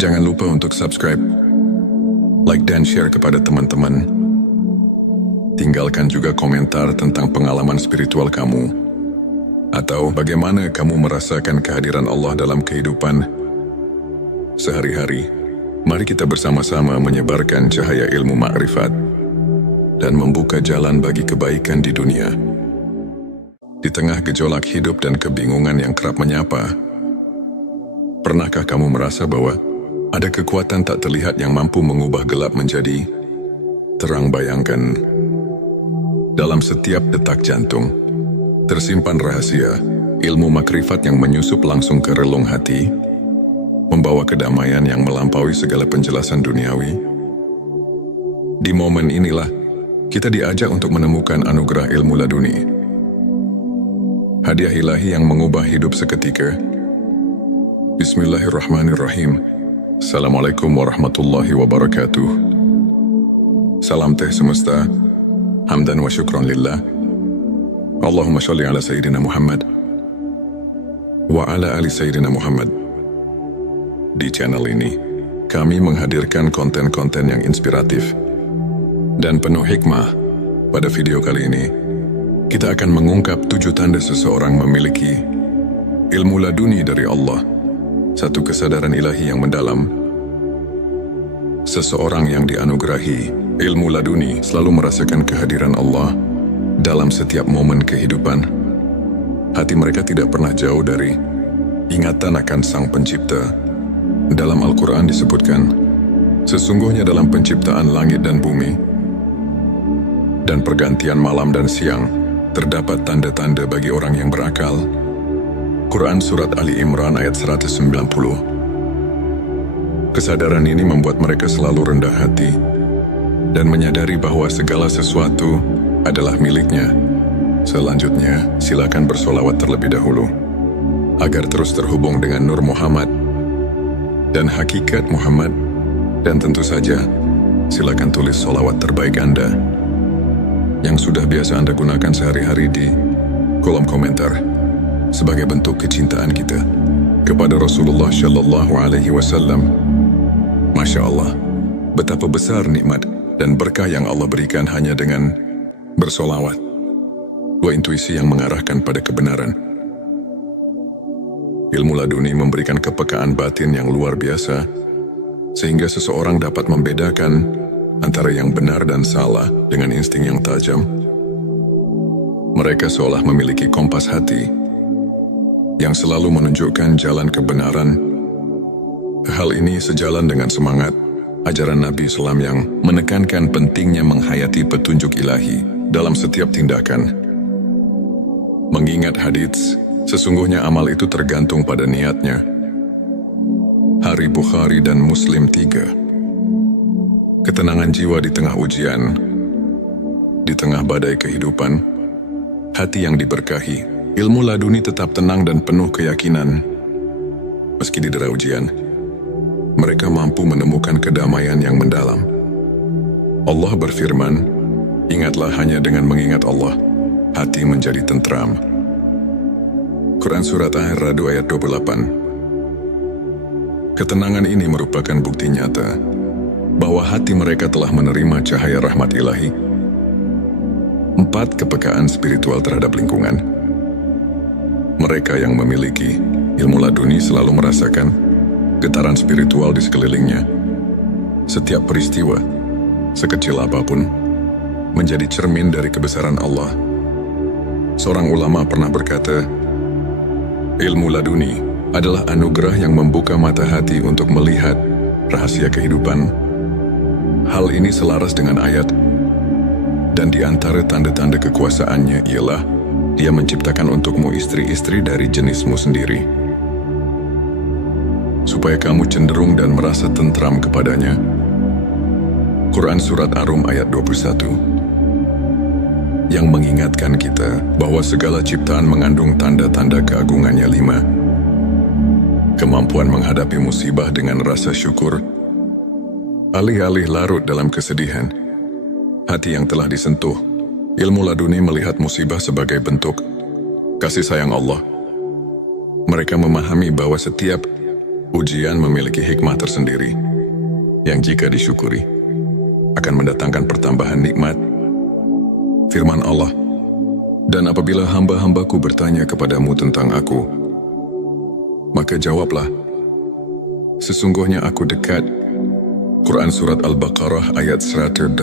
jangan lupa untuk subscribe, like dan share kepada teman-teman. Tinggalkan juga komentar tentang pengalaman spiritual kamu, atau bagaimana kamu merasakan kehadiran Allah dalam kehidupan sehari-hari. Mari kita bersama-sama menyebarkan cahaya ilmu makrifat dan membuka jalan bagi kebaikan di dunia. Di tengah gejolak hidup dan kebingungan yang kerap menyapa, pernahkah kamu merasa bahwa ada kekuatan tak terlihat yang mampu mengubah gelap menjadi terang? Bayangkan, dalam setiap detak jantung tersimpan rahasia ilmu makrifat yang menyusup langsung ke relung hati, membawa kedamaian yang melampaui segala penjelasan duniawi. Di momen inilah kita diajak untuk menemukan anugerah ilmu laduni, hadiah ilahi yang mengubah hidup seketika. Bismillahirrahmanirrahim. Assalamualaikum warahmatullahi wabarakatuh. Salam teh semesta, hamdan wa syukron lillah. Allahumma sholli ala Sayyidina Muhammad wa ala ali Sayyidina Muhammad. Di channel ini, kami menghadirkan konten-konten yang inspiratif dan penuh hikmah. Pada video kali ini, kita akan mengungkap 7 tanda seseorang memiliki ilmu laduni dari Allah, satu kesadaran ilahi yang mendalam. Seseorang yang dianugerahi ilmu laduni selalu merasakan kehadiran Allah dalam setiap momen kehidupan. Hati mereka tidak pernah jauh dari ingatan akan Sang Pencipta. Dalam Al-Quran disebutkan, sesungguhnya dalam penciptaan langit dan bumi dan pergantian malam dan siang, terdapat tanda-tanda bagi orang yang berakal. Quran Surat Ali Imran ayat 190. Kesadaran ini membuat mereka selalu rendah hati dan menyadari bahwa segala sesuatu adalah miliknya. Selanjutnya, silakan bersolawat terlebih dahulu, agar terus terhubung dengan Nur Muhammad dan hakikat Muhammad. Dan tentu saja, silakan tulis solawat terbaik Anda yang sudah biasa Anda gunakan sehari-hari di kolom komentar sebagai bentuk kecintaan kita kepada Rasulullah Shallallahu Alaihi Wasallam. Masya Allah, betapa besar nikmat dan berkah yang Allah berikan hanya dengan bersolawat. Dua intuisi yang mengarahkan pada kebenaran. Ilmu laduni memberikan kepekaan batin yang luar biasa, sehingga seseorang dapat membedakan antara yang benar dan salah dengan insting yang tajam. Mereka seolah memiliki kompas hati yang selalu menunjukkan jalan kebenaran. Hal ini sejalan dengan semangat ajaran Nabi Islam yang menekankan pentingnya menghayati petunjuk ilahi dalam setiap tindakan. Mengingat hadits, sesungguhnya amal itu tergantung pada niatnya. Hari Bukhari dan Muslim 3. Ketenangan jiwa di tengah ujian, di tengah badai kehidupan, hati yang diberkahi, ilmu laduni tetap tenang dan penuh keyakinan. Meski didera ujian, mereka mampu menemukan kedamaian yang mendalam. Allah berfirman, ingatlah hanya dengan mengingat Allah, hati menjadi tentram. Quran Surat Ar-Ra'd ayat 28. Ketenangan ini merupakan bukti nyata bahwa hati mereka telah menerima cahaya rahmat ilahi. 4. Kepekaan spiritual terhadap lingkungan. Mereka yang memiliki ilmu laduni selalu merasakan getaran spiritual di sekelilingnya. Setiap peristiwa, sekecil apapun, menjadi cermin dari kebesaran Allah. Seorang ulama pernah berkata, ilmu laduni adalah anugerah yang membuka mata hati untuk melihat rahasia kehidupan. Hal ini selaras dengan ayat, dan di antara tanda-tanda kekuasaannya ialah Dia menciptakan untukmu istri-istri dari jenismu sendiri, supaya kamu cenderung dan merasa tentram kepadanya. Quran Surat Ar-Rum ayat 21. Yang mengingatkan kita bahwa segala ciptaan mengandung tanda-tanda keagungannya. 5. Kemampuan menghadapi musibah dengan rasa syukur. Alih-alih larut dalam kesedihan, hati yang telah disentuh, ilmu laduni melihat musibah sebagai bentuk kasih sayang Allah. Mereka memahami bahwa setiap ujian memiliki hikmah tersendiri yang jika disyukuri akan mendatangkan pertambahan nikmat. Firman Allah, dan apabila hamba-hambaku bertanya kepadamu tentang aku, maka jawablah, sesungguhnya aku dekat. Quran Surat Al-Baqarah ayat 186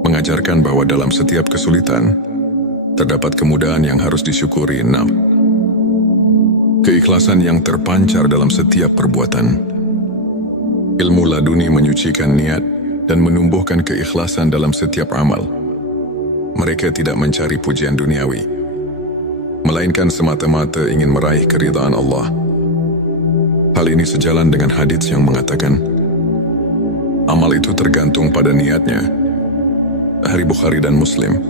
mengajarkan bahwa dalam setiap kesulitan terdapat kemudahan yang harus disyukuri. 6. Keikhlasan yang terpancar dalam setiap perbuatan. Ilmu laduni menyucikan niat dan menumbuhkan keikhlasan dalam setiap amal. Mereka tidak mencari pujian duniawi, melainkan semata-mata ingin meraih keridhaan Allah. Hal ini sejalan dengan hadits yang mengatakan, amal itu tergantung pada niatnya. Hari Bukhari dan Muslim,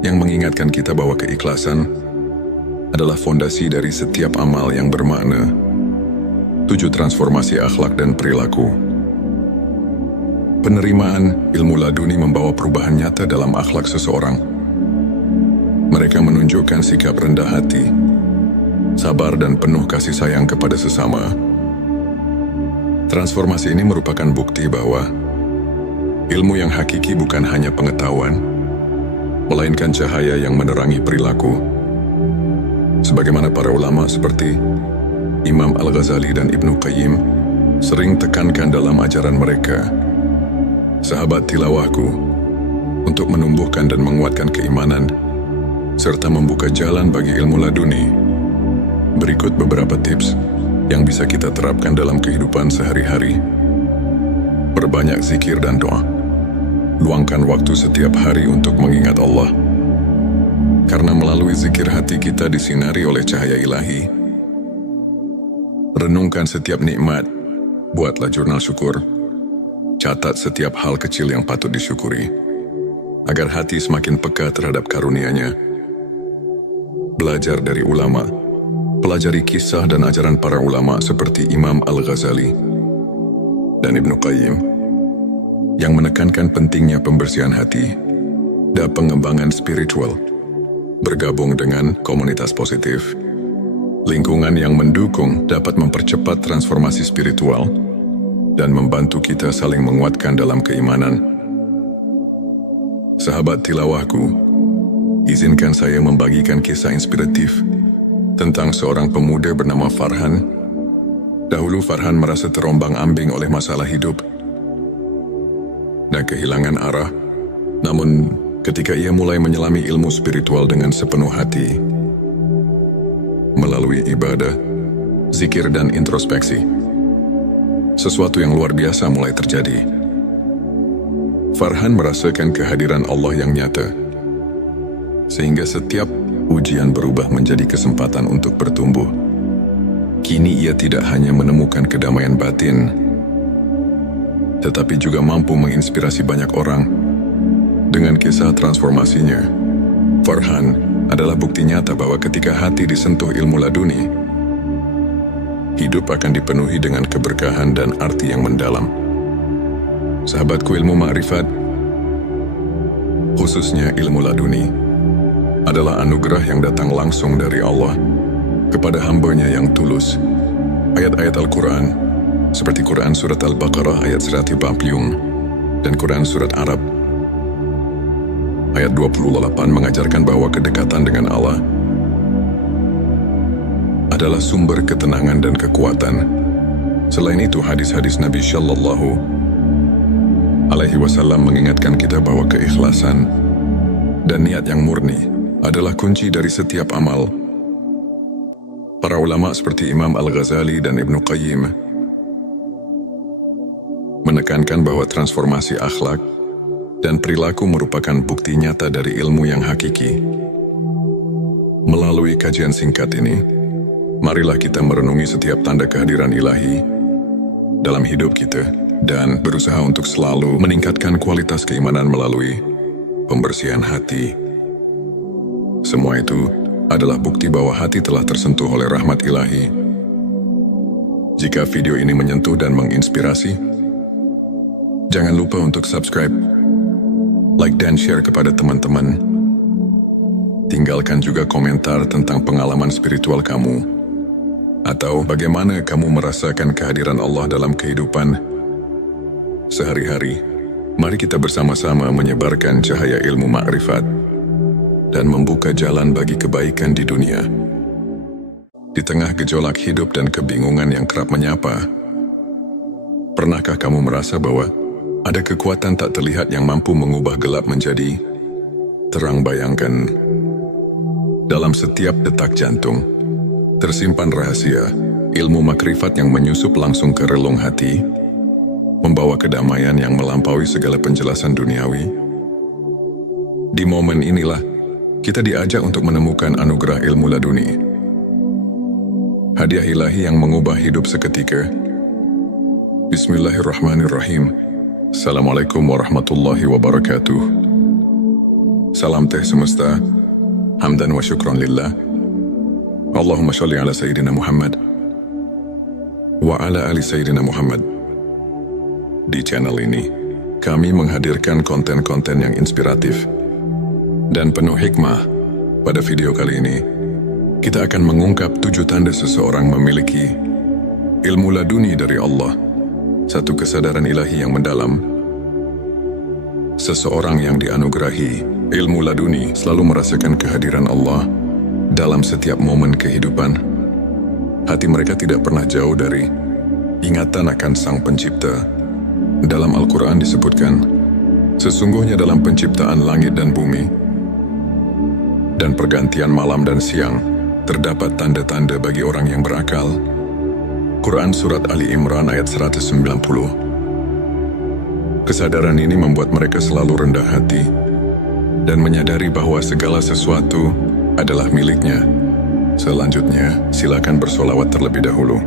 yang mengingatkan kita bahwa keikhlasan adalah fondasi dari setiap amal yang bermakna. 7. Transformasi akhlak dan perilaku. Penerimaan ilmu laduni membawa perubahan nyata dalam akhlak seseorang. Mereka menunjukkan sikap rendah hati, sabar dan penuh kasih sayang kepada sesama. Transformasi ini merupakan bukti bahwa ilmu yang hakiki bukan hanya pengetahuan, melainkan cahaya yang menerangi perilaku. Sebagaimana para ulama seperti Imam Al-Ghazali dan Ibnu Qayyim sering tekankan dalam ajaran mereka, sahabat tilawahku, untuk menumbuhkan dan menguatkan keimanan, serta membuka jalan bagi ilmu laduni. Berikut beberapa tips yang bisa kita terapkan dalam kehidupan sehari-hari. Perbanyak zikir dan doa. Luangkan waktu setiap hari untuk mengingat Allah. Karena melalui zikir hati kita disinari oleh cahaya ilahi. Renungkan setiap nikmat. Buatlah jurnal syukur. Catat setiap hal kecil yang patut disyukuri, agar hati semakin peka terhadap karunia-Nya. Belajar dari ulama. Pelajari kisah dan ajaran para ulama seperti Imam Al-Ghazali dan Ibnu Qayyim yang menekankan pentingnya pembersihan hati dan pengembangan spiritual. Bergabung dengan komunitas positif, lingkungan yang mendukung dapat mempercepat transformasi spiritual dan membantu kita saling menguatkan dalam keimanan. Sahabat tilawahku, izinkan saya membagikan kisah inspiratif tentang seorang pemuda bernama Farhan. Dahulu Farhan merasa terombang-ambing oleh masalah hidup dan kehilangan arah. Namun, ketika ia mulai menyelami ilmu spiritual dengan sepenuh hati, melalui ibadah, zikir dan introspeksi, sesuatu yang luar biasa mulai terjadi. Farhan merasakan kehadiran Allah yang nyata, sehingga setiap ujian berubah menjadi kesempatan untuk bertumbuh. Kini ia tidak hanya menemukan kedamaian batin, tetapi juga mampu menginspirasi banyak orang. Dengan kisah transformasinya, Farhan adalah bukti nyata bahwa ketika hati disentuh ilmu laduni, hidup akan dipenuhi dengan keberkahan dan arti yang mendalam. Sahabatku, ilmu ma'rifat, khususnya ilmu laduni, adalah anugerah yang datang langsung dari Allah kepada hamba-Nya yang tulus. Ayat-ayat Al-Quran, seperti Quran Surat Al-Baqarah ayat 140 dan Quran Surat Arab ayat 28 mengajarkan bahwa kedekatan dengan Allah adalah sumber ketenangan dan kekuatan. Selain itu, hadis-hadis Nabi Shallallahu Alaihi Wasallam mengingatkan kita bahwa keikhlasan dan niat yang murni adalah kunci dari setiap amal. Para ulama seperti Imam Al-Ghazali dan Ibnu Qayyim menekankan bahwa transformasi akhlak dan perilaku merupakan bukti nyata dari ilmu yang hakiki. Melalui kajian singkat ini, marilah kita merenungi setiap tanda kehadiran ilahi dalam hidup kita dan berusaha untuk selalu meningkatkan kualitas keimanan melalui pembersihan hati. Semua itu adalah bukti bahwa hati telah tersentuh oleh rahmat ilahi. Jika video ini menyentuh dan menginspirasi, jangan lupa untuk subscribe, like dan share kepada teman-teman. Tinggalkan juga komentar tentang pengalaman spiritual kamu, atau bagaimana kamu merasakan kehadiran Allah dalam kehidupan sehari-hari. Mari kita bersama-sama menyebarkan cahaya ilmu ma'rifat dan membuka jalan bagi kebaikan di dunia. Di tengah gejolak hidup dan kebingungan yang kerap menyapa, pernahkah kamu merasa bahwa ada kekuatan tak terlihat yang mampu mengubah gelap menjadi terang? Bayangkan, dalam setiap detak jantung tersimpan rahasia ilmu makrifat yang menyusup langsung ke relung hati, membawa kedamaian yang melampaui segala penjelasan duniawi. Di momen inilah kita diajak untuk menemukan anugerah ilmu laduni, hadiah ilahi yang mengubah hidup seketika. Bismillahirrahmanirrahim. Assalamualaikum warahmatullahi wabarakatuh. Salam teh semesta, hamdan wa syukran lillah. Allahumma sholli ala Sayyidina Muhammad wa ala ali Sayyidina Muhammad. Di channel ini, kami menghadirkan konten-konten yang inspiratif dan penuh hikmah. Pada video kali ini, kita akan mengungkap 7 tanda seseorang memiliki ilmu laduni dari Allah, satu kesadaran ilahi yang mendalam. Seseorang yang dianugerahi ilmu laduni selalu merasakan kehadiran Allah dalam setiap momen kehidupan. Hati mereka tidak pernah jauh dari ingatan akan Sang Pencipta. Dalam Al-Quran disebutkan, sesungguhnya dalam penciptaan langit dan bumi dan pergantian malam dan siang, terdapat tanda-tanda bagi orang yang berakal. Quran Surat Ali Imran ayat 190. Kesadaran ini membuat mereka selalu rendah hati dan menyadari bahwa segala sesuatu adalah miliknya. Selanjutnya, silakan bersolawat terlebih dahulu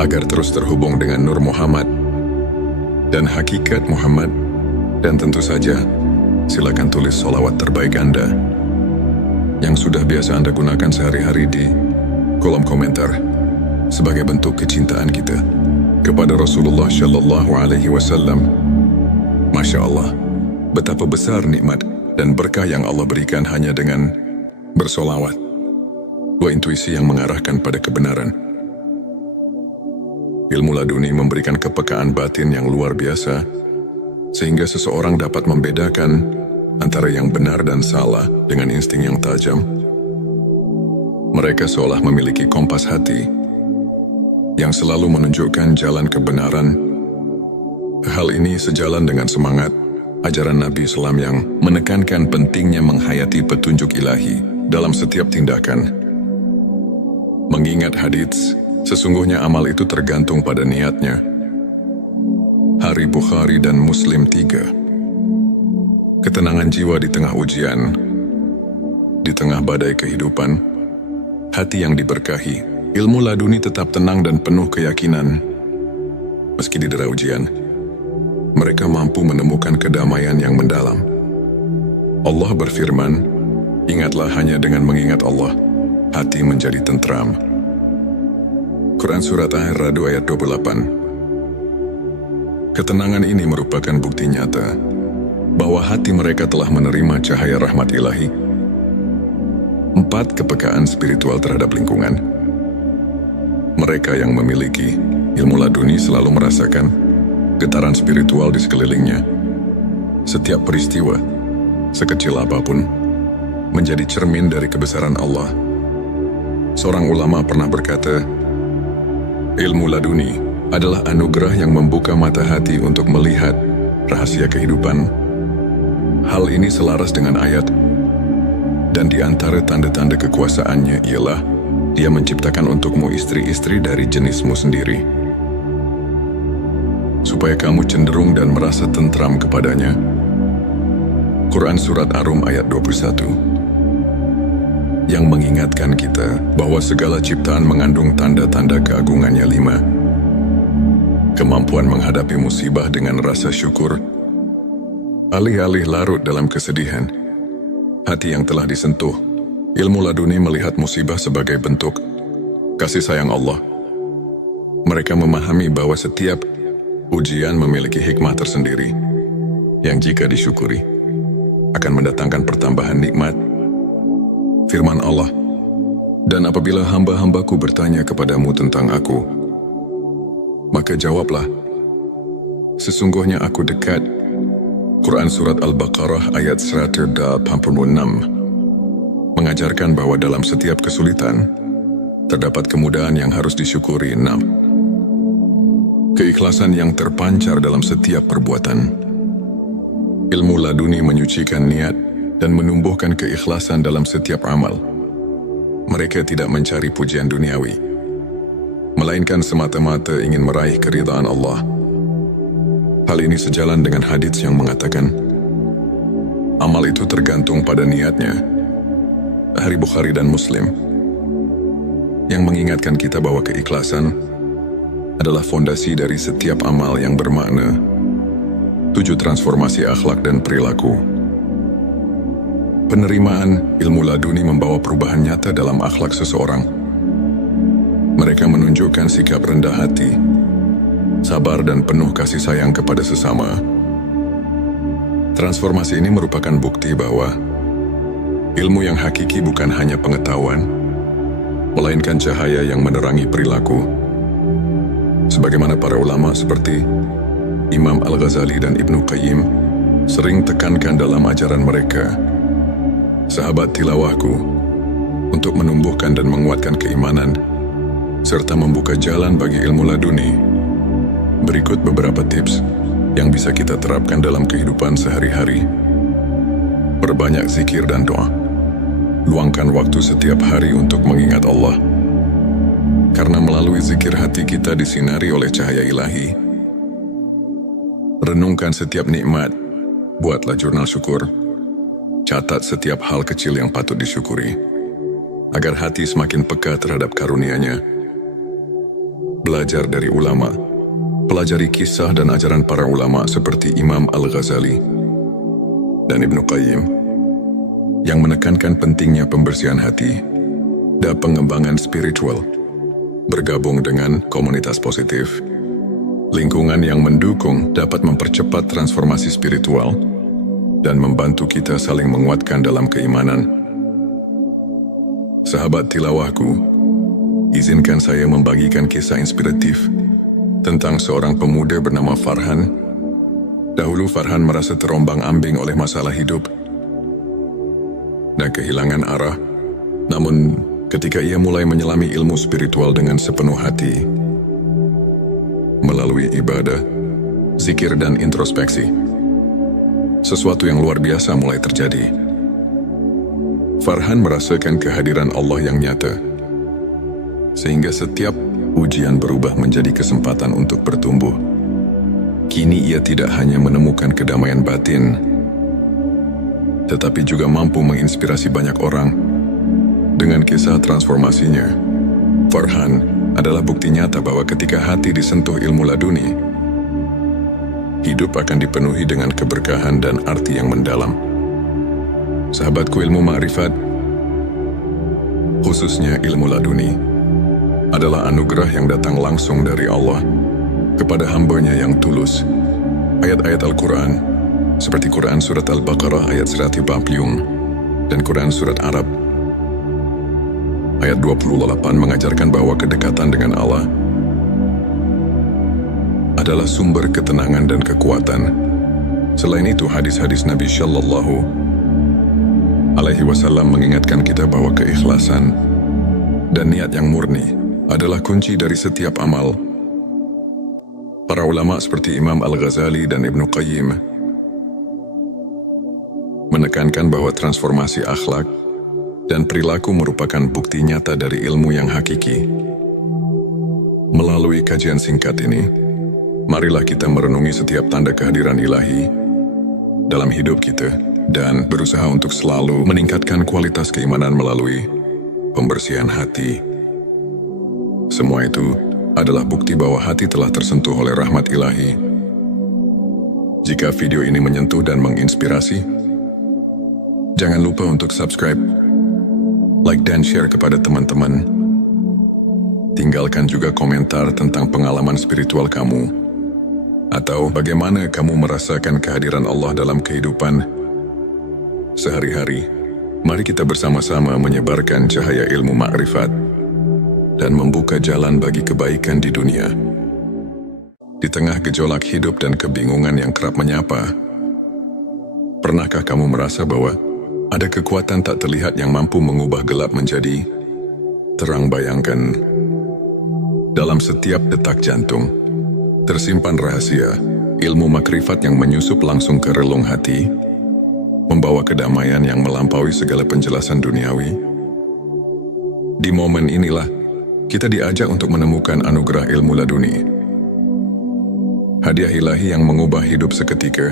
agar terus terhubung dengan Nur Muhammad dan hakikat Muhammad. Dan tentu saja, silakan tulis solawat terbaik Anda yang sudah biasa Anda gunakan sehari-hari di kolom komentar sebagai bentuk kecintaan kita kepada Rasulullah Shallallahu Alaihi Wasallam. Masya Allah, betapa besar nikmat dan berkah yang Allah berikan hanya dengan bersolawat. Dua intuisi yang mengarahkan pada kebenaran. Ilmu laduni memberikan kepekaan batin yang luar biasa, sehingga seseorang dapat membedakan antara yang benar dan salah dengan insting yang tajam. Mereka seolah memiliki kompas hati yang selalu menunjukkan jalan kebenaran. Hal ini sejalan dengan semangat ajaran Nabi Islam yang menekankan pentingnya menghayati petunjuk ilahi dalam setiap tindakan. Mengingat hadits, sesungguhnya amal itu tergantung pada niatnya. Hari Bukhari dan Muslim 3. Ketenangan jiwa di tengah ujian, di tengah badai kehidupan, hati yang diberkahi, ilmu laduni tetap tenang dan penuh keyakinan. Meski didera ujian, mereka mampu menemukan kedamaian yang mendalam. Allah berfirman, ingatlah hanya dengan mengingat Allah, hati menjadi tentram. Quran Surat Ar-Ra'd ayat 28. Ketenangan ini merupakan bukti nyata bahwa hati mereka telah menerima cahaya rahmat ilahi. 4. Kepekaan spiritual terhadap lingkungan. Mereka yang memiliki ilmu laduni selalu merasakan getaran spiritual di sekelilingnya. Setiap peristiwa, sekecil apapun, menjadi cermin dari kebesaran Allah. Seorang ulama pernah berkata, ilmu laduni adalah anugerah yang membuka mata hati untuk melihat rahasia kehidupan. Hal ini selaras dengan ayat, dan di antara tanda-tanda kekuasaannya ialah Dia menciptakan untukmu istri-istri dari jenismu sendiri, supaya kamu cenderung dan merasa tentram kepadanya. Quran Surat Ar-Rum ayat 21. Yang mengingatkan kita bahwa segala ciptaan mengandung tanda-tanda keagungannya. 5. Kemampuan menghadapi musibah dengan rasa syukur. Alih-alih larut dalam kesedihan, hati yang telah disentuh, ilmu laduni melihat musibah sebagai bentuk kasih sayang Allah. Mereka memahami bahwa setiap ujian memiliki hikmah tersendiri, yang jika disyukuri, akan mendatangkan pertambahan nikmat. Firman Allah, dan apabila hamba-hambaku bertanya kepadamu tentang aku, maka jawablah, sesungguhnya aku dekat. Quran Surat Al-Baqarah ayat 186 mengajarkan bahwa dalam setiap kesulitan, terdapat kemudahan yang harus disyukuri. 6. Keikhlasan yang terpancar dalam setiap perbuatan. Ilmu laduni menyucikan niat dan menumbuhkan keikhlasan dalam setiap amal. Mereka tidak mencari pujian duniawi, melainkan semata-mata ingin meraih keridhaan Allah. Hal ini sejalan dengan hadits yang mengatakan, amal itu tergantung pada niatnya. Hari Bukhari dan Muslim, yang mengingatkan kita bahwa keikhlasan adalah fondasi dari setiap amal yang bermakna. 7. Transformasi akhlak dan perilaku. Penerimaan ilmu laduni membawa perubahan nyata dalam akhlak seseorang. Mereka menunjukkan sikap rendah hati, sabar dan penuh kasih sayang kepada sesama. Transformasi ini merupakan bukti bahwa ilmu yang hakiki bukan hanya pengetahuan, melainkan cahaya yang menerangi perilaku. Sebagaimana para ulama seperti Imam Al-Ghazali dan Ibnu Qayyim sering tekankan dalam ajaran mereka, sahabat tilawahku, untuk menumbuhkan dan menguatkan keimanan, serta membuka jalan bagi ilmu laduni. Berikut beberapa tips yang bisa kita terapkan dalam kehidupan sehari-hari. Perbanyak zikir dan doa. Luangkan waktu setiap hari untuk mengingat Allah. Karena melalui zikir hati kita disinari oleh cahaya ilahi. Renungkan setiap nikmat. Buatlah jurnal syukur. Catat setiap hal kecil yang patut disyukuri, agar hati semakin peka terhadap karunia-Nya. Belajar dari ulama. Pelajari kisah dan ajaran para ulama seperti Imam Al-Ghazali dan Ibnu Qayyim yang menekankan pentingnya pembersihan hati dan pengembangan spiritual. Bergabung dengan komunitas positif, lingkungan yang mendukung dapat mempercepat transformasi spiritual dan membantu kita saling menguatkan dalam keimanan. Sahabat tilawahku, izinkan saya membagikan kisah inspiratif tentang seorang pemuda bernama Farhan. Dahulu Farhan merasa terombang-ambing oleh masalah hidup dan kehilangan arah. Namun, ketika ia mulai menyelami ilmu spiritual dengan sepenuh hati, melalui ibadah, zikir dan introspeksi, sesuatu yang luar biasa mulai terjadi. Farhan merasakan kehadiran Allah yang nyata, sehingga setiap ujian berubah menjadi kesempatan untuk bertumbuh. Kini ia tidak hanya menemukan kedamaian batin, tetapi juga mampu menginspirasi banyak orang. Dengan kisah transformasinya, Farhan adalah bukti nyata bahwa ketika hati disentuh ilmu laduni, hidup akan dipenuhi dengan keberkahan dan arti yang mendalam. Sahabatku, ilmu ma'rifat, khususnya ilmu laduni, adalah anugerah yang datang langsung dari Allah kepada hamba-Nya yang tulus. Ayat-ayat Al-Quran, seperti Quran Surat Al-Baqarah ayat 140 dan Quran Surat Arab ayat 28 mengajarkan bahwa kedekatan dengan Allah adalah sumber ketenangan dan kekuatan. Selain itu, hadis-hadis Nabi Shallallahu Alaihi Wasallam mengingatkan kita bahwa keikhlasan dan niat yang murni adalah kunci dari setiap amal. Para ulama seperti Imam Al-Ghazali dan Ibnu Qayyim menekankan bahwa transformasi akhlak dan perilaku merupakan bukti nyata dari ilmu yang hakiki. Melalui kajian singkat ini, marilah kita merenungi setiap tanda kehadiran ilahi dalam hidup kita dan berusaha untuk selalu meningkatkan kualitas keimanan melalui pembersihan hati. Semua itu adalah bukti bahwa hati telah tersentuh oleh rahmat ilahi. Jika video ini menyentuh dan menginspirasi, jangan lupa untuk subscribe, like dan share kepada teman-teman. Tinggalkan juga komentar tentang pengalaman spiritual kamu, atau bagaimana kamu merasakan kehadiran Allah dalam kehidupan sehari-hari. Mari kita bersama-sama menyebarkan cahaya ilmu ma'rifat dan membuka jalan bagi kebaikan di dunia. Di tengah gejolak hidup dan kebingungan yang kerap menyapa, pernahkah kamu merasa bahwa ada kekuatan tak terlihat yang mampu mengubah gelap menjadi terang? Bayangkan, dalam setiap detak jantung tersimpan rahasia ilmu makrifat yang menyusup langsung ke relung hati, membawa kedamaian yang melampaui segala penjelasan duniawi. Di momen inilah kita diajak untuk menemukan anugerah ilmu laduni, hadiah ilahi yang mengubah hidup seketika.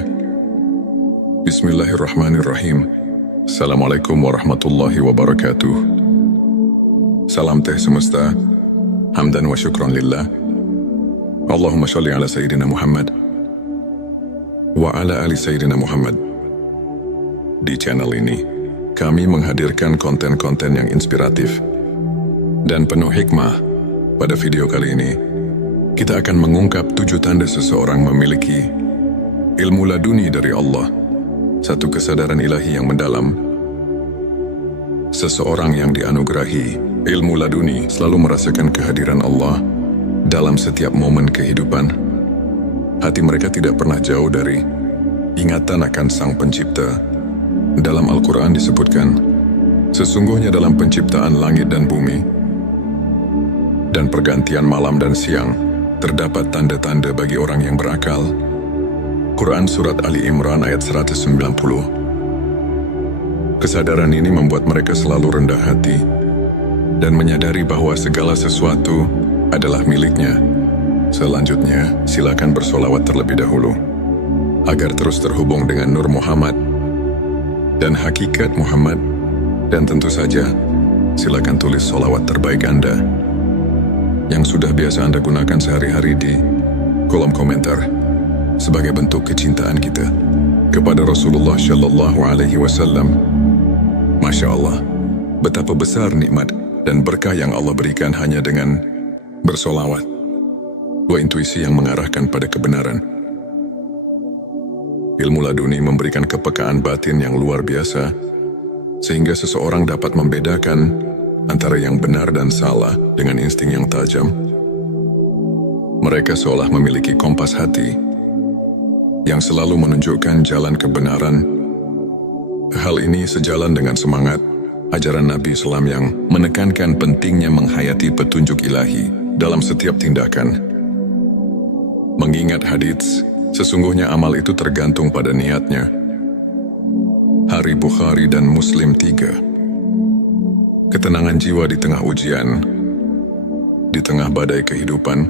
Bismillahirrahmanirrahim. Assalamualaikum warahmatullahi wabarakatuh. Salam teh semesta, hamdan wa syukran lillah. Allahumma sholli ala Sayyidina Muhammad wa ala ali Sayyidina Muhammad. Di channel ini, kami menghadirkan konten-konten yang inspiratif dan penuh hikmah. Pada video kali ini, kita akan mengungkap 7 tanda seseorang memiliki ilmu laduni dari Allah satu kesadaran ilahi yang mendalam. Seseorang yang dianugerahi ilmu laduni selalu merasakan kehadiran Allah dalam setiap momen kehidupan. Hati mereka tidak pernah jauh dari ingatan akan Sang Pencipta. Dalam Al-Quran disebutkan, sesungguhnya dalam penciptaan langit dan bumi dan pergantian malam dan siang terdapat tanda-tanda bagi orang yang berakal. Quran Surat Ali Imran ayat 190. Kesadaran ini membuat mereka selalu rendah hati dan menyadari bahwa segala sesuatu adalah miliknya. Selanjutnya, silakan bersolawat terlebih dahulu agar terus terhubung dengan Nur Muhammad dan hakikat Muhammad. Dan tentu saja, silakan tulis solawat terbaik Anda yang sudah biasa Anda gunakan sehari-hari di kolom komentar sebagai bentuk kecintaan kita kepada Rasulullah Shallallahu Alaihi Wasallam. Masya Allah, betapa besar nikmat dan berkah yang Allah berikan hanya dengan bersolawat. Dua intuisi yang mengarahkan pada kebenaran. Ilmu laduni memberikan kepekaan batin yang luar biasa, sehingga seseorang dapat membedakan antara yang benar dan salah dengan insting yang tajam. Mereka seolah memiliki kompas hati yang selalu menunjukkan jalan kebenaran. Hal ini sejalan dengan semangat ajaran Nabi Islam yang menekankan pentingnya menghayati petunjuk ilahi dalam setiap tindakan. Mengingat hadits, sesungguhnya amal itu tergantung pada niatnya. Hari Bukhari dan Muslim 3. Ketenangan jiwa di tengah ujian, di tengah badai kehidupan,